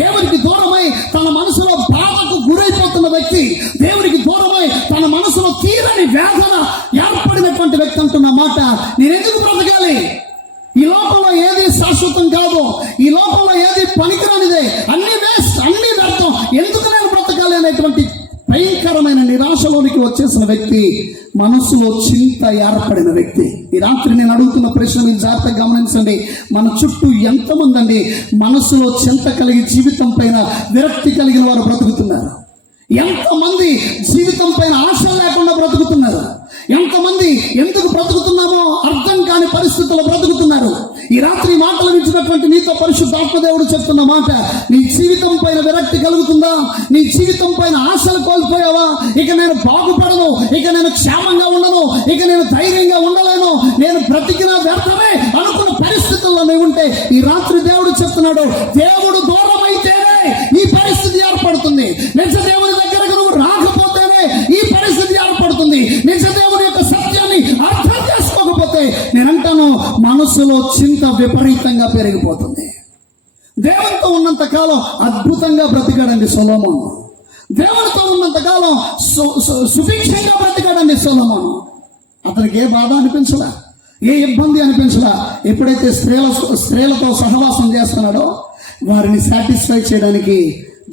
దేవునికి దూరమై తన మనసులో బాధకు గురైపోతున్న వ్యక్తి, దేవునికి దూరమై తన మనసులో తీరని వేదన ఏర్పడినటువంటి వ్యక్తి అంటున్న మాట, నేనెందుకు బ్రతకాలి? ఈ లోకంలో ఏది శాశ్వతం కాదు, ఈ లోకంలో ఏది పనికిరానిది నిరాశలోనికి వచ్చేసిన వ్యక్తి, మనసులో చింత ఏర్పడిన వ్యక్తి. ఈ రాత్రి నేను అడుగుతున్న ప్రశ్న మీరు జాగ్రత్తగా గమనించండి. మన చుట్టూ ఎంతమంది అండి మనసులో చింత కలిగి జీవితం పైన విరక్తి కలిగిన వారు బ్రతుకుతున్నారు? ఎంతమంది జీవితం పైన ఆశ లేకుండా బ్రతుకుతున్నారు? ఎంతమంది ఎందుకు బ్రతుకుతున్నామో అర్థం కాని పరిస్థితుల్లో బ్రతుకుతున్నారు? ఈ రాత్రి మాటలు వింటున్నటువంటి నీతో పరిశుద్ధాత్మ దేవుడు చెప్తున్న మాట, నీ జీవితం పైన విరక్తి కలుగుతుందా? నీ జీవితం పైన ఆశలు కోల్పోయావా? ఇక నేను బాగుపడను, ఇక నేను క్షేమంగా ఉండను, ఇక నేను ధైర్యంగా ఉండలేను, నేను బ్రతికినా వ్యర్థమే అనుకున్న పరిస్థితుల్లో నువ్వు ఉంటే ఈ రాత్రి దేవుడు చెప్తున్నాడు, దేవుడు దూరం అయితేనే ఈ పరిస్థితి ఏర్పడుతుంది. నిజ దేవుని దగ్గరకు నువ్వు రాకపోతేనే ఈ పరిస్థితి ఏర్పడుతుంది. నిజ దేవుని యొక్క సత్యాన్ని అర్థం చేసుకోకపోతే నేనంటాను మనసులో చింత విపరీతంగా పెరిగిపోతుంది. దేవునితో ఉన్నంత కాలం అద్భుతంగా బ్రతికాడండి సొలొమోను. దేవునితో ఉన్నంత కాలం సుభిక్షంగా బ్రతికాడండి సొలొమోను. అతనికి ఏ బాధ అనిపించలా, ఏ ఇబ్బంది అనిపించలా. ఎప్పుడైతే స్త్రీలతో సహవాసం చేస్తున్నాడో వారిని సాటిస్ఫై చేయడానికి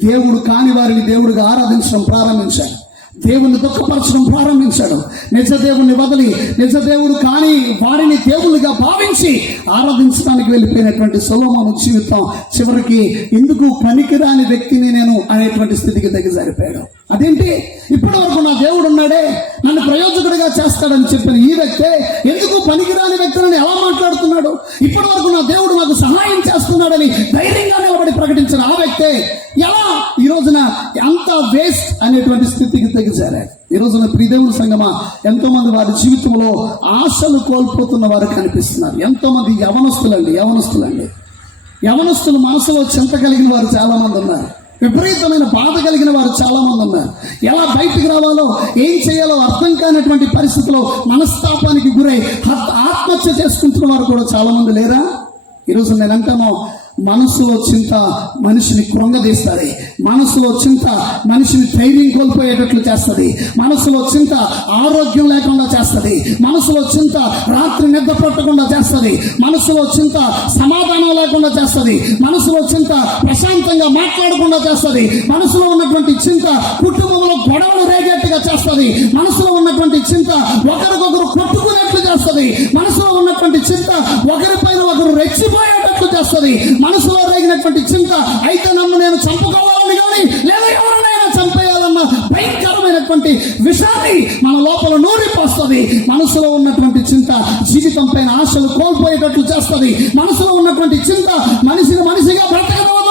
దేవుడు కాని వారిని దేవుడిగా ఆరాధించడం ప్రారంభించాడు. దేవుని దుఃఖపరచడం ప్రారంభించాడు. నిజ దేవుణ్ణి వదిలి నిజ దేవుడు కాని వారిని దేవుళ్ళుగా భావించి ఆరాధించడానికి వెళ్ళిపోయినటువంటి సొలొమోను జీవితం చివరికి ఎందుకు పనికిరాని వ్యక్తిని నేను అనేటువంటి స్థితికి దిగజారిపోయాడు. అదేంటి, ఇప్పటి వరకు నా దేవుడు ఉన్నాడే, నన్ను ప్రయోజకుడిగా చేస్తాడని చెప్పిన ఈ వ్యక్తే ఎందుకు పనికిరాని వ్యక్తులని ఎలా మాట్లాడుతున్నాడు? ఇప్పటి వరకు నా దేవుడు నాకు సహాయం చేస్తున్నాడని ధైర్యంగా నిలబడి ప్రకటించిన ఆ వ్యక్తే ఎలా ఈ రోజున అంత వేస్ట్ అనేటువంటి స్థితికి దిగజారాడు. ఈ రోజున ప్రియదేవుని సంగమా, ఎంతో మంది వారి జీవితంలో ఆశలు కోల్పోతున్న వారు కనిపిస్తున్నారు. ఎంతో మంది యవనస్తులు మనసులో చింత కలిగిన వారు చాలా మంది ఉన్నారు. విపరీతమైన బాధ కలిగిన వారు చాలా మంది ఉన్నారు. ఎలా బయటికి రావాలో, ఏం చేయాలో అర్థం కానటువంటి పరిస్థితిలో మనస్తాపానికి గురై ఆత్మహత్య చేసుకుంటున్న వారు కూడా చాలా మంది లేరా? ఈరోజు నేను అంటాను, మనసులో చింత మనిషిని కృంగదీస్తుంది. మనసులో చింత మనిషిని ధైర్యం కోల్పోయేటట్లు చేస్తుంది. మనసులో చింత ఆరోగ్యం లేకుండా చేస్తుంది. మనసులో చింత రాత్రి నిద్ర పట్టకుండా చేస్తుంది. మనసులో చింత సమాధానం లేకుండా చేస్తుంది. మనసులో చింత ప్రశాంతంగా మాట్లాడకుండా చేస్తుంది. మనసులో ఉన్నటువంటి చింత కుటుంబంలో గొడవలు రేగేట్టుగా చేస్తుంది. మనసులో ఉన్నటువంటి చింత ఒకరికొకరు కొట్టుకునేట్లు చేస్తుంది. మనసులో ఉన్నటువంటి చింత ఒకరిపైన ఒకరు రెచ్చిపోయేటట్లు చేస్తుంది. మనసులో రేగినటువంటి చింత అయితే నన్ను నేను చంపుకోవాలని కానీ లేదా ఎవరినైనా చంపేయాలన్న భయంకరమైనటువంటి విషయాన్ని మన లోపల నూరిపోస్తుంది. మనసులో ఉన్నటువంటి చింత జీవితం పైన ఆశలు కోల్పోయేటట్లు చేస్తుంది. మనసులో ఉన్నటువంటి చింత మనిషిగా బ్రతకదు,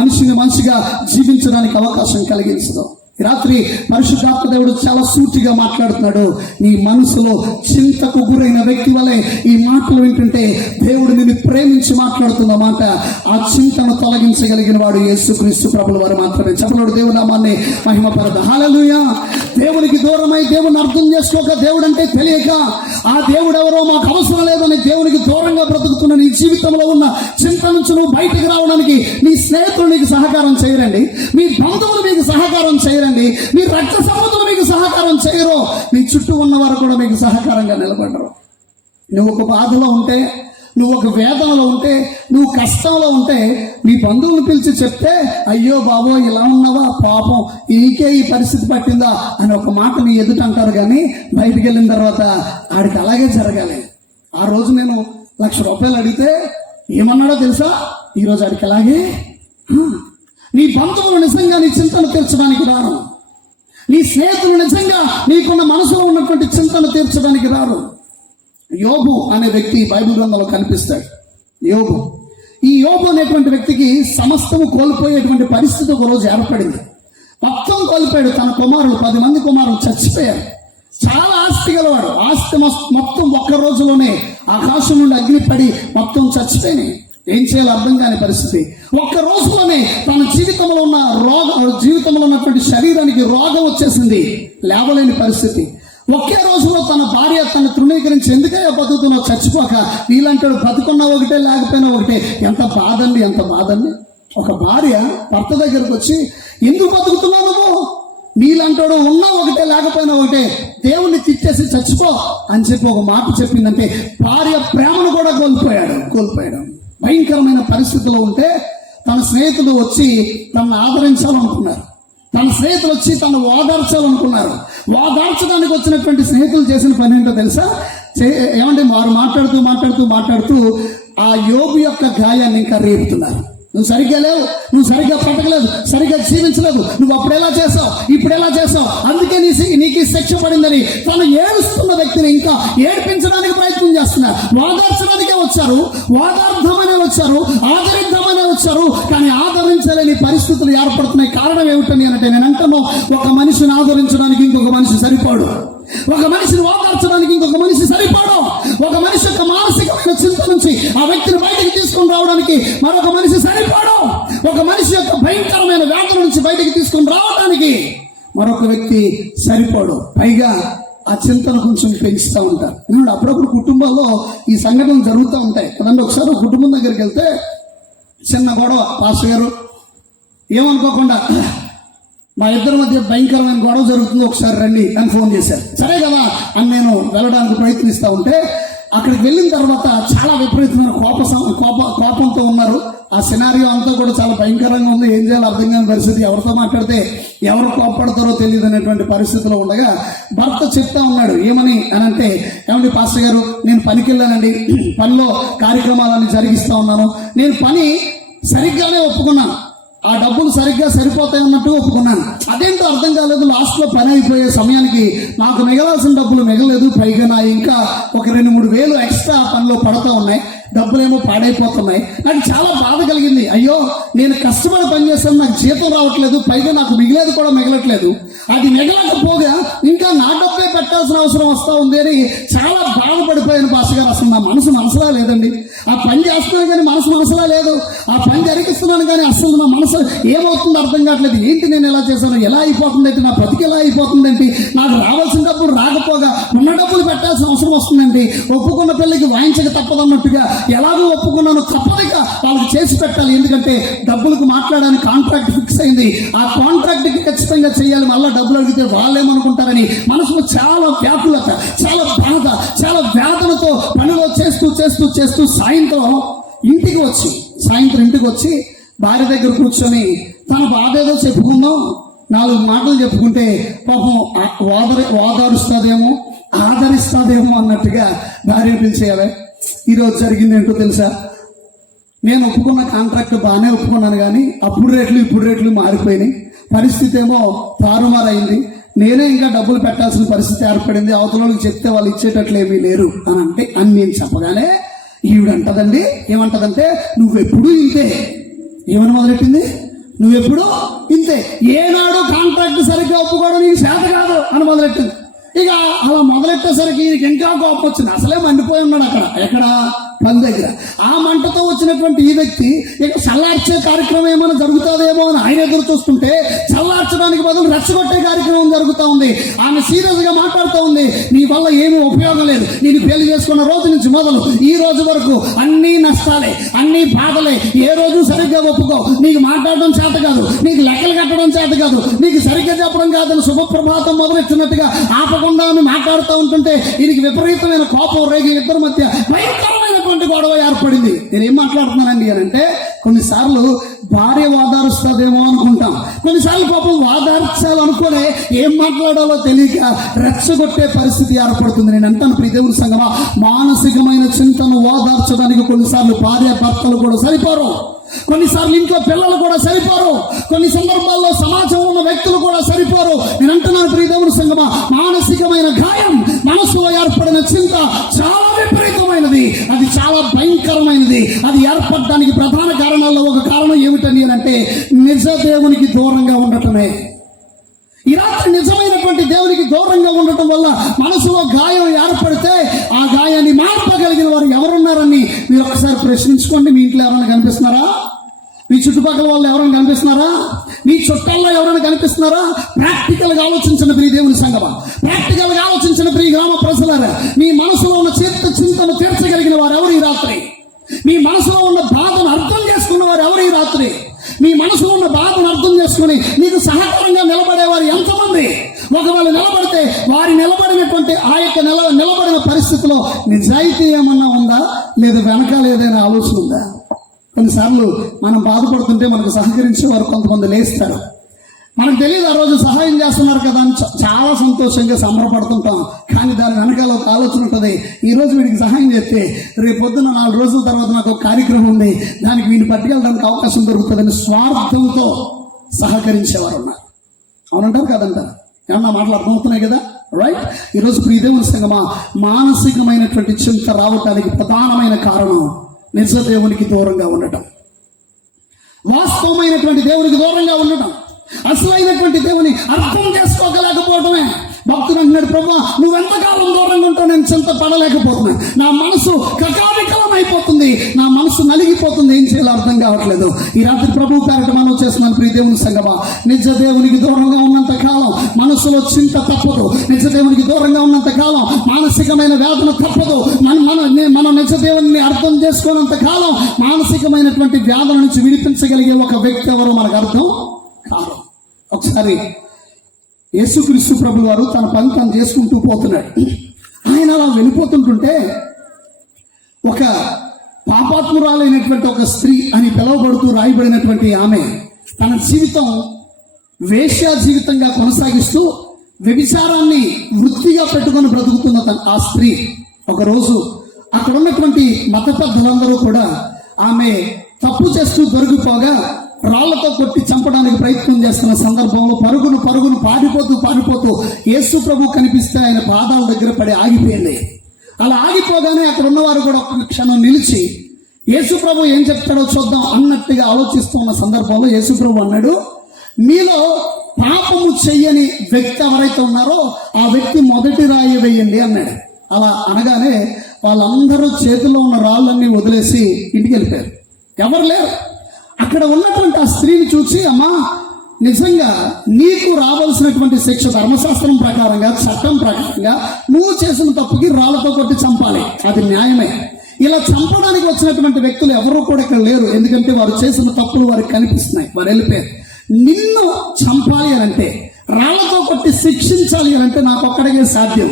మనిషిని మనిషిగా జీవించడానికి అవకాశం కలిగించదు. రాత్రి పరిశుద్ధాత్మ దేవుడు చాలా సూటిగా మాట్లాడుతున్నాడు. నీ మనసులో చింతకు గురైన వ్యక్తి వలె ఈ మాటలు వింటుంటే దేవుడు నిన్ను ప్రేమించి మాట్లాడుతున్న మాట. ఆ చింతను తొలగించగలిగిన వాడు యేసుక్రీస్తు ప్రభుల వారు మాత్రమే. చెప్పలేడు దేవుని నామాన్ని మహిమపరద. హల్లెలూయా. దేవునికి దూరమై దేవుని అర్థం చేసుకోక, దేవుడు అంటే తెలియక, ఆ దేవుడు ఎవరో మాకు అవసరం లేదని దేవునికి దూరంగా బ్రతుకుతున్న నీ జీవితంలో ఉన్న చింత నుంచి నువ్వు బయటకు రావడానికి నీ స్నేహితులు నీకు సహకారం చేయరండి, మీ బంధువులు మీకు సహకారం చేయరండి, మీ రక్త సంబంధులు మీకు సహకారం చేయరు, మీ చుట్టూ ఉన్నవారు కూడా మీకు సహకారంగా నిలబడరు. నువ్వు ఒక బాధలో ఉంటే, నువ్వు ఒక వేదనలో ఉంటే, నువ్వు కష్టంలో ఉంటే నీ బంధువులను పిలిచి చెప్తే, అయ్యో బాబో ఇలా ఉన్నావా, పాపం ఈకే ఈ పరిస్థితి పట్టిందా అని ఒక మాట నీ ఎదుట అంటారు. కానీ బయటికి వెళ్ళిన తర్వాత ఆడికి అలాగే జరగాలి. ఆ రోజు నేను 1,00,000 రూపాయలు అడిగితే ఏమన్నాడో తెలుసా? ఈరోజు ఆడికి అలాగే. నీ బంధువులు నిజంగా నీ చింతను తీర్చడానికి రారు. నీ స్నేహితులు నిజంగా నీకున్న మనసులో ఉన్నటువంటి చింతను తీర్చడానికి రారు. యోబు అనే వ్యక్తి బైబిల్ గ్రంథంలో కనిపిస్తాడు. ఈ యోబు అనేటువంటి వ్యక్తికి సమస్తము కోల్పోయేటువంటి పరిస్థితి ఒక రోజు ఏర్పడింది. మొత్తం కోల్పోయాడు. తన కుమారులు 10 మంది కుమారులు చచ్చిపోయారు. చాలా ఆస్తి గలవాడు. ఆస్తి మొత్తం ఒక్క రోజులోనే ఆకాశం నుండి అగ్ని పడి మొత్తం చచ్చిపోయినాయి. ఏం చేయాలో అర్థం కాని పరిస్థితి. ఒక్క రోజులోనే తన జీవితంలో ఉన్నటువంటి శరీరానికి రోగం వచ్చేసింది, లేవలేని పరిస్థితి. ఒకే రోజులో తన భార్య తను తృణీకరించి, ఎందుకయ్యా బతుకుతున్నావు చచ్చిపోక, వీళ్ళంటాడు బతుకున్నా ఒకటే లేకపోయినా ఒకటే. ఎంత బాధండి. ఒక భార్య భర్త దగ్గరకు వచ్చి, ఎందుకు బతుకుతున్నావు నువ్వు, నీళ్ళంటాడు ఉన్నా ఒకటే లేకపోయినా ఒకటే, దేవుణ్ణి తిట్టేసి చచ్చిపో అని చెప్పి ఒక మాట చెప్పిందంటే భార్య ప్రేమను కూడా కోల్పోయాడు. భయంకరమైన పరిస్థితిలో ఉంటే తన స్నేహితులు వచ్చి తనను ఆదరించాలనుకున్నారు. తన స్నేహితులు వచ్చి తను ఓదార్చాలనుకున్నారు. ఓదార్చడానికి వచ్చినటువంటి స్నేహితులు చేసిన పని ఏంటో తెలుసా? ఏమంటే వారు మాట్లాడుతూ ఆ యోబు యొక్క గాయాన్ని ఇంకా రేపుతున్నారు. నువ్వు సరిగ్గా లేవు, నువ్వు సరిగ్గా బ్రతకలేదు, సరిగ్గా జీవించలేదు, నువ్వు అప్పుడు ఎలా చేసావు, ఇప్పుడు ఎలా చేసావు, అందుకే నీకు ఈ శిక్ష పడిందని తను ఏడుస్తున్న వ్యక్తిని ఇంకా ఏడిపించడానికి ప్రయత్నం చేస్తున్నారు. ఓదార్చడానికే వచ్చారు, ఓదార్ధమనే వచ్చారు, ఆదరిద్దామనే వచ్చారు, కానీ ఆదరించలేని పరిస్థితులు ఏర్పడుతున్నాయి. కారణం ఏమిటని అంటే నేను అంటాను, ఒక మనిషిని ఆదరించడానికి ఇంకొక మనిషి సరిపోడు, ఒక మనిషిని ఓదార్చడానికి ఇంకొక మనిషి సరిపోడు, ఒక మనిషి యొక్క మానసికమైన చింత నుంచి ఆ వ్యక్తిని బయటకు తీసుకొని రావడానికి మరొక మనిషి సరిపోడు, ఒక మనిషి యొక్క భయంకరమైన వ్యాధుల నుంచి బయటకు తీసుకొని రావడానికి మరొక వ్యక్తి సరిపోడు. పైగా ఆ చింతను కొంచెం పెంచుతూ ఉంటారు. ఎందుకంటే అప్పుడప్పుడు కుటుంబాల్లో ఈ సంఘటనలు జరుగుతూ ఉంటాయి కదండి. ఒకసారి ఒక కుటుంబం దగ్గరికి వెళ్తే చిన్న గొడవ, పాస్టర్ గారు ఏమనుకోకుండా మా ఇద్దరి మధ్య భయంకరమైన గొడవ జరుగుతుంది, ఒకసారి రండి అని ఫోన్ చేశారు. సరే కదా అని నేను వెళ్ళడానికి ప్రయత్నిస్తూ ఉంటే అక్కడికి వెళ్ళిన తర్వాత చాలా విపరీతమైన కోపంతో ఉన్నారు. ఆ సినారియో అంతా కూడా చాలా భయంకరంగా ఉంది. ఏం చేయాలో అర్థం కాని పరిస్థితి, ఎవరితో మాట్లాడితే ఎవరు కోపడతారో తెలియదు అనేటువంటి పరిస్థితిలో ఉండగా భర్త చెప్తా ఉన్నాడు. ఏమని అని అంటే, ఏమండి పాస్టర్ గారు, నేను పనికి వెళ్ళానండి, పనిలో కార్యక్రమాలన్నీ జరిగిస్తా ఉన్నాను, నేను పని సరిగ్గానే ఒప్పుకున్నాను, ఆ డబ్బులు సరిగ్గా సరిపోతాయి అన్నట్టు ఒప్పుకున్నాను, అదేంటో అర్థం కాలేదు, లాస్ట్లో పని అయిపోయే సమయానికి నాకు మిగలాల్సిన డబ్బులు మిగలేదు, పైగా నా ఇంకా ఒక 2-3 వేలు ఎక్స్ట్రా పనిలో పడుతూ ఉన్నాయి, డబ్బులేమో పాడైపోతున్నాయి. నాకు చాలా బాధ కలిగింది. అయ్యో, నేను కష్టపడి పనిచేస్తాను, నాకు జీతం రావట్లేదు, పైగా నాకు మిగిలేదు కూడా మిగలట్లేదు, అది మిగలకపోగా ఇంకా నా డబ్బే పెట్టాల్సిన అవసరం వస్తూ ఉంది అని చాలా బాధపడిపోయాను పాస్టర్ గారు. అసలు నా మనసులా లేదండి, ఆ పని చేస్తున్నాను కానీ మనసులా లేదు, ఆ పని జరిగిస్తున్నాను కానీ అసలు నా మనసు ఏమవుతుందో అర్థం కావట్లేదు, ఏంటి నేను ఎలా చేశాను, ఎలా అయిపోతుంది ఏంటి, నా బతికి ఎలా అయిపోతుంది ఏంటి, నాకు రావాల్సిన డబ్బులు రాకపోగా ఉన్న డబ్బులు పెట్టాల్సిన అవసరం వస్తుందండి, ఒప్పుకున్న పెళ్లికి వాయించక తప్పదన్నట్టుగా ఎలాగో ఒప్పుకున్నాను, తప్పదుగా వాళ్ళకి చేసి పెట్టాలి, ఎందుకంటే డబ్బులకు మాట్లాడడానికి కాంట్రాక్ట్ ఫిక్స్ అయింది, ఆ కాంట్రాక్ట్కి ఖచ్చితంగా చేయాలి, మళ్ళీ డబ్బులు అడిగితే వాళ్ళేమనుకుంటారని మనసులో చాలా వ్యాకులత, చాలా బాధ, చాలా వేదనతో పనిలో చేస్తూ సాయంత్రం ఇంటికి వచ్చి భార్య దగ్గర కూర్చొని తన బాధ ఏదో చెప్పుకుందాం, 4 మాటలు చెప్పుకుంటే పాపం ఓదారుస్తుందేమో, ఆదరిస్తుందేమో అన్నట్టుగా భార్య పిలిచేయాలి. ఈరోజు జరిగింది ఏంటో తెలుసా? నేను ఒప్పుకున్న కాంట్రాక్ట్ బాగానే ఒప్పుకున్నాను, కానీ అప్పుడు రేట్లు ఇప్పుడు రేట్లు మారిపోయినాయి, పరిస్థితి ఏమో తారుమారైంది, నేనే ఇంకా డబ్బులు పెట్టాల్సిన పరిస్థితి ఏర్పడింది, అవతలకి చెప్తే వాళ్ళు ఇచ్చేటట్లు ఏమీ లేరు అని నేను చెప్పగానే ఈవిడంటదండి, ఏమంటదంటే, నువ్వెప్పుడు ఇంతే. ఏమని మొదలెట్టింది? నువ్వెప్పుడు ఇంతే, ఏనాడు కాంట్రాక్ట్ సరిగ్గా ఒప్పుకోవడం నీకు చేత కాదు అని మొదలెట్టింది. ఇక అలా మొదలెట్టేసరికి ఈయనకి ఇంకా కోపం వచ్చింది. అసలే మండిపోయి ఉన్నాడు ఎక్కడ పని దగ్గర. ఆ మంటతో వచ్చినటువంటి ఈ వ్యక్తి ఇక చల్లార్చే కార్యక్రమం ఏమైనా జరుగుతుందేమో అని ఆయన ఎదురు చూస్తుంటే చల్లార్చడానికి బదులు రెచ్చగొట్టే కార్యక్రమం జరుగుతూ ఉంది. ఆమె సీరియస్ గా మాట్లాడుతూ ఉంది, నీ వల్ల ఏమీ ఉపయోగం లేదు, నేను పెళ్లి చేసుకున్న రోజు నుంచి మొదలు ఈ రోజు వరకు అన్ని నష్టాలే, అన్ని బాధలే, ఏ రోజు సరిగ్గా ఒప్పుకో, నీకు మాట్లాడడం చేత కాదు, నీకు లెక్కలు కట్టడం చేత కాదు, నీకు సరిగ్గా చెప్పడం కాదని శుభప్రభాతం మొదలెచ్చినట్టుగా ఆపకుండా ఆమె మాట్లాడుతూ ఉంటుంటే ఈయనకి విపరీతమైన కోపం రేగి ఇద్దరి మధ్య భయంకరమైనటువంటి గొడవ ఏర్పడింది. నేనేం మాట్లాడుతున్నానండి అని అంటే, కొన్నిసార్లు భార్య ఓదారుస్తుందేమో అనుకుంటాం, కొన్నిసార్లు పాపం ఓదార్చాలనుకునే ఏం మాట్లాడాలో తెలియక రెచ్చగొట్టే పరిస్థితి ఏర్పడుతుంది. నేను అంటాను ప్రియ దేవుని సంగమా, మానసికమైన చింతను ఓదార్చడానికి కొన్నిసార్లు భార్య భర్తలు కూడా సరిపోరు, కొన్నిసార్లు ఇంట్లో పిల్లలు కూడా సరిపోరు, కొన్ని సందర్భాల్లో సమాజం ఉన్న వ్యక్తులు కూడా సరిపోరు. నేను అంటున్నాను ప్రియ దేవుని సంగమా, మానసికమైన గాయం, మనసులో ఏర్పడిన చింత చాలా విపరీతమైనది, అది చాలా భయంకరమైనది. అది ఏర్పడడానికి ప్రధాన కారణాల్లో ఒక కారణం ఏమిటని అంటే, నిజ దేవునికి దూరంగా ఉండటమే. ఈ రాత్రి నిజమైనటువంటి దేవునికి దూరంగా ఉండటం వల్ల మనసులో గాయం ఏర్పడితే ఆ గాయాన్ని మార్పగలిగిన వారు ఎవరున్నారని మీరు ఒకసారి ప్రశ్నించుకోండి. మీ ఇంట్లో ఎవరైనా కనిపిస్తున్నారా? మీ చుట్టుపక్కల వాళ్ళు ఎవరైనా కనిపిస్తున్నారా? మీ చుట్టాల్లో ఎవరైనా కనిపిస్తున్నారా? ప్రాక్టికల్ గా ఆలోచించిన ప్రియ దేవుని సంగమా, ప్రాక్టికల్ గా ఆలోచించిన ప్రియ గ్రామ ప్రజలారా, మీ మనసులో ఉన్న చింతను తీర్చగలిగిన వారు ఎవరు ఈ రాత్రి? మీ మనసులో ఉన్న బాధను అర్థం చేసుకున్న వారు ఎవరు ఈ రాత్రి? మీ మనసులో ఉన్న బాధను అర్థం చేసుకుని నీకు సహకారంగా నిలబడేవారు ఎంతమంది? ఒకవేళ నిలబడితే వారి నిలబడినటువంటి ఆ యొక్క నిలబడిన పరిస్థితిలో నిజాయితీ ఏమన్నా ఉందా, లేదా వెనకాల ఏదైనా ఆలోచన ఉందా? కొన్నిసార్లు మనం బాధపడుతుంటే మనకు సహకరించే వారు కొంతమంది లేస్తారు, మనకు తెలియదు ఆ రోజు సహాయం చేస్తున్నారు కదా అని చాలా సంతోషంగా సంబరపడుతుంటాం. కానీ దాని వెనకాల ఒక ఆలోచన ఉంటుంది. ఈ రోజు వీడికి సహాయం చేస్తే రేపు పొద్దున్న 4 రోజుల తర్వాత నాకు ఒక కార్యక్రమం ఉంది, దానికి వీడిని పట్టుకెళ్ళడానికి అవకాశం దొరుకుతుందని స్వార్థంతో సహకరించేవారు ఉన్నారు. అవునంటారు కదంటారు? ఏమన్నా మాటలు అర్థమవుతున్నాయి కదా, రైట్? ఈరోజు ప్రియదేవుని సంగమా, మానసికమైనటువంటి చింత రావటానికి ప్రధానమైన కారణం నిజ దేవునికి దూరంగా ఉండటం, వాస్తవమైనటువంటి దేవునికి దూరంగా ఉండటం, అసలైనటువంటి దేవుని అర్థం చేసుకోగలేకపోవటమే. భక్తుడు అంటున్నాడు, ప్రభా నువ్వెంతకాలం దూరంగా ఉంటావు, నేను చింత పడలేకపోతున్నా, నా మనసు కకావికలం అయిపోతుంది, నా మనసు నలిగిపోతుంది, ఏం చేయాలో అర్థం కావట్లేదు. ఈ రాత్రి ప్రభు పేరట మనం చేస్తున్నాను ప్రియ దేవుని సంగమా. నిజ దేవునికి దూరంగా ఉన్నంత కాలం మనసులో చింత తప్పదు. నిజ దేవునికి దూరంగా ఉన్నంత కాలం మానసికమైన వేదన తప్పదు. మనం నిజ దేవుని అర్థం చేసుకున్నంత కాలం మానసికమైనటువంటి వ్యాధుల నుంచి విడిపించగలిగే ఒక వ్యక్తి ఎవరో మనకు అర్థం కాదు. ఒకసారి యేసుక్రీస్తు ప్రభుల వారు తన పని తను చేసుకుంటూ పోతున్నాడు. ఆయన అలా వెళ్ళిపోతుంటుంటే ఒక పాపాత్మురాలైనటువంటి ఒక స్త్రీ అని పిలువబడుతూ రాయబడినటువంటి ఆమె తన జీవితం వేశ్యా జీవితంగా కొనసాగిస్తూ వ్యభిచారాన్ని వృత్తిగా పెట్టుకొని బ్రతుకుతున్న ఆ స్త్రీ ఒకరోజు అక్కడ ఉన్నటువంటి మత పెద్దలందరూ కూడా ఆమె తప్పు చేస్తూ దొరికిపోగా రాళ్లతో కొట్టి చంపడానికి ప్రయత్నం చేస్తున్న సందర్భంలో పరుగును పారిపోతూ యేసు ప్రభు కనిపిస్తే ఆయన పాదాల దగ్గర పడి ఆగిపోయింది. అలా ఆగిపోగానే అక్కడ ఉన్నవారు కూడా ఒక క్షణం నిలిచి యేసు ప్రభు ఏం చెప్తాడో చూద్దాం అన్నట్టుగా ఆలోచిస్తూ ఉన్న సందర్భంలో యేసు ప్రభు అన్నాడు, మీలో పాపము చెయ్యని వ్యక్తి ఎవరైతే ఉన్నారో ఆ వ్యక్తి మొదటి రాయి వేయండి అన్నాడు. అలా అనగానే వాళ్ళందరూ చేతిలో ఉన్న రాళ్ళన్నీ వదిలేసి ఇంటికి వెళ్ళిపోయారు. ఎవరు లేరు. అక్కడ ఉన్నటువంటి ఆ స్త్రీని చూసి, అమ్మా నిజంగా నీకు రావాల్సినటువంటి శిక్ష ధర్మశాస్త్రం ప్రకారంగా, చట్టం ప్రకారంగా నువ్వు చేసిన తప్పుకి రాళ్లతో కొట్టి చంపాలి, అది న్యాయమే. ఇలా చంపడానికి వచ్చినటువంటి వ్యక్తులు ఎవరు కూడా ఇక్కడ లేరు, ఎందుకంటే వారు చేసిన తప్పులు వారికి కనిపిస్తున్నాయి, వారు వెళ్ళిపోయారు. నిన్ను చంపాలి అని అంటే, రాళ్లతో కొట్టి శిక్షించాలి అని అంటే నాకు ఒక్కడికే సాధ్యం.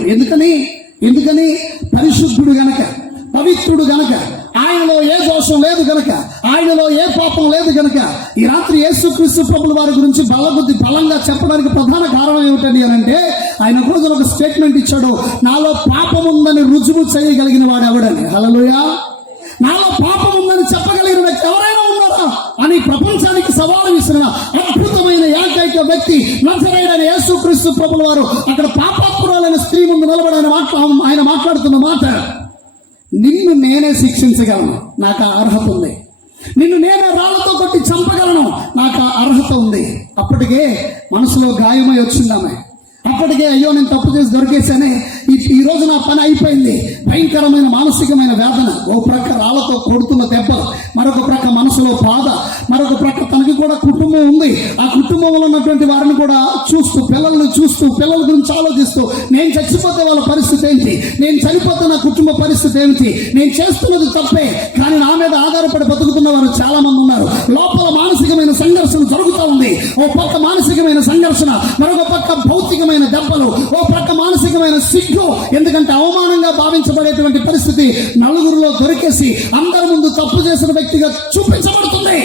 ఎందుకని పరిశుద్ధుడు గనక, పవిత్రుడు గనక, ఆయనలో ఏ దోషం లేదు గనక, ఆయనలో ఏ పాపం లేదు గనక. ఈ రాత్రి యేసుక్రీస్తు ప్రభుల వారి గురించి బలంగా చెప్పడానికి ప్రధాన కారణం ఏమిటండి అని అంటే, ఆయన రోజున ఒక స్టేట్మెంట్ ఇచ్చాడు, నాలో పాపం ఉందని రుజువు చేయగలిగిన వాడు ఎవడని. హల్లెలూయా. నాలో పాపం ఉందని చెప్పగలిగిన వ్యక్తి ఎవరైనా ఉన్నారా అని ప్రపంచానికి సవాలు విసిరిన అద్భుతమైన ఏకైక వ్యక్తి నజరేయుడైన యేసుక్రీస్తు ప్రభుల వారు అక్కడ పాపాత్మురాలైన స్త్రీ ముందు నిలబడి ఆయన మాట్లాడుతున్న మాట, నిన్ను నేనే శిక్షించగలను, నాకు ఆ అర్హత ఉంది. నిన్ను నేనే రాళ్లతో కొట్టి చంపగలను, నాకు ఆ అర్హత ఉంది. అప్పటికే మనసులో గాయమై వచ్చిందామె. అప్పటికే అయ్యో నేను తప్పు చేసి దొరికేసానే, ఈ రోజు నా పని అయిపోయింది. భయంకరమైన మానసికమైన వేదన, ఓ ప్రక్క రాళ్లతో కొడుతున్న దెబ్బలు, మరొక ప్రక్క మనసులో బాధ, మరొక ప్రక్క తనకి కూడా కుటుంబం ఉంది. ఆ కుటుంబంలో ఉన్నటువంటి వారిని కూడా పిల్లల్ని చూస్తూ పిల్లల గురించి ఆలోచిస్తూ, నేను చచ్చిపోతే వాళ్ళ పరిస్థితి ఏంటి, నేను చనిపోతే నా కుటుంబ పరిస్థితి ఏమిటి, నేను చేస్తున్నది తప్పే, కానీ నా మీద ఆధారపడి బతుకుతున్న వారు చాలా మంది ఉన్నారు. లోపల మానసికమైన సంఘర్షణ జరుగుతూ ఉంది. ఓ పక్క మానసికమైన సంఘర్షణ, మరొక పక్క భౌతికమైన దెబ్బలు, ఓ పక్క మానసికమైన సిగ్గు, ఎందుకంటే అవమానంగా భావించబడేటువంటి పరిస్థితి నలుగురిలో దొరికేసి అందరి ముందు తప్పు చేసిన వ్యక్తిగా చూపించబడుతుంది.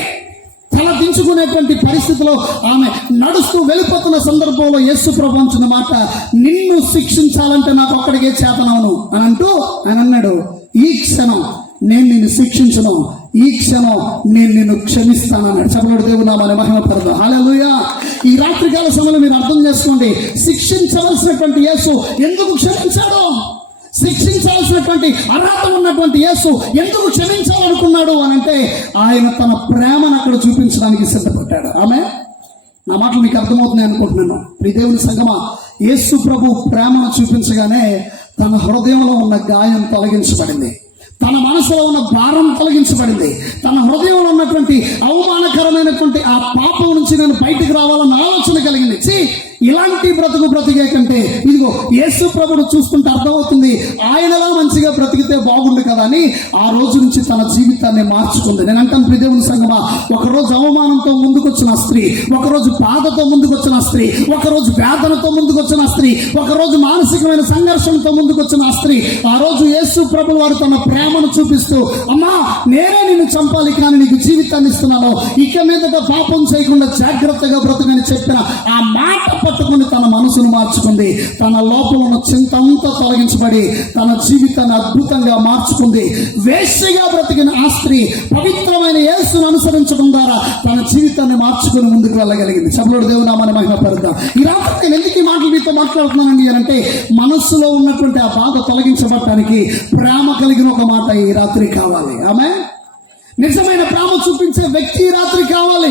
తల దించుకునేటువంటి పరిస్థితిలో ఆమె నడుస్తూ వెళ్ళిపోతున్న సందర్భంలో యేసు ప్రభు అంటున్న మాట, నిన్ను శిక్షించాలంటే నాకు ఒక్కడికే చేతనవును అని అంటూ ఆయన అన్నాడు, ఈ క్షణం నేను నిన్ను శిక్షించను, ఈ క్షణం నేను నిన్ను క్షమిస్తానన్నాడు. చెప్పబడి దేవుని నామాన్ని మహిమపడదాం. హల్లెలూయా. ఈ రాత్రికాల సమయంలో మీరు అర్థం చేసుకోండి, శిక్షించవలసినటువంటి యేసు ఎందుకు క్షమించాడు, శిక్షించాల్సినటువంటి అర్హత ఉన్నటువంటి యేసు ఎందుకు క్షమించాలనుకున్నాడు అని అంటే, ఆయన తన ప్రేమను అక్కడ చూపించడానికి సిద్ధపడ్డాడు. ఆమె నా మాటలు మీకు అర్థమవుతున్నాయి అనుకుంటున్నాను. ప్రియ దేవుని సంగమా, యేసు ప్రభు ప్రేమను చూపించగానే తన హృదయంలో ఉన్న గాయం తొలగించబడింది, తన మనసులో ఉన్న భారం తొలగించబడింది, తన హృదయంలో ఉన్నటువంటి అవమానకరమైనటువంటి ఆ పాపం నుంచి నేను బయటికి రావాలన్న ఆలోచన కలిగింది. ఇలాంటి బ్రతికే కంటే ఇదిగో యేసు ప్రభును చూస్తుంటే అర్థమవుతుంది ఆయనలా మంచిగా బ్రతికితే బాగుండు కదా అని ఆ రోజు నుంచి తన జీవితాన్ని మార్చుకుంది. నేను అంటాను ప్రియ దేవుని సంగమా, ఒకరోజు అవమానంతో ముందుకొచ్చిన స్త్రీ, ఒకరోజు బాధతో ముందుకొచ్చిన స్త్రీ, ఒకరోజు వేదనతో ముందుకొచ్చిన స్త్రీ, ఒకరోజు మానసికమైన సంఘర్షణతో ముందుకొచ్చిన స్త్రీ, ఆ రోజు యేసు ప్రభు వారు తన ప్రేమను చూపిస్తూ, అమ్మా నేనే నిన్ను చంపాలి కానీ నీకు జీవితాన్ని ఇస్తున్నాను, ఇక మీదట పాపం చేయకుండా జాగ్రత్తగా బ్రతుకని చెప్పిన ఆ మాట పట్టుకుని తన మనసును మార్చుకుంది. తన లోపల ఉన్న చింత అంతా తొలగించబడి తన జీవితాన్ని అద్భుతంగా మార్చుకుంది. వేశ్యగా బ్రతికిన ఆ స్త్రీ పవిత్రమైన యేసును అనుసరించడం ద్వారా తన జీవితాన్ని మార్చుకుని ముందుకు వెళ్ళగలిగింది. చపలుడు దేవునామాన్ని మహిమపరుద్దాం. ఈ రాత్రి నేను ఎందుకు ఈ మాటలు మీతో మాట్లాడుతున్నానండి అంటే, మనస్సులో ఉన్నటువంటి ఆ బాధ తొలగించబడటానికి ప్రేమ కలిగిన ఒక మాట ఈ రాత్రి కావాలి. ఆమె నిజమైన ప్రేమ చూపించే వ్యక్తి ఈ రాత్రి కావాలి.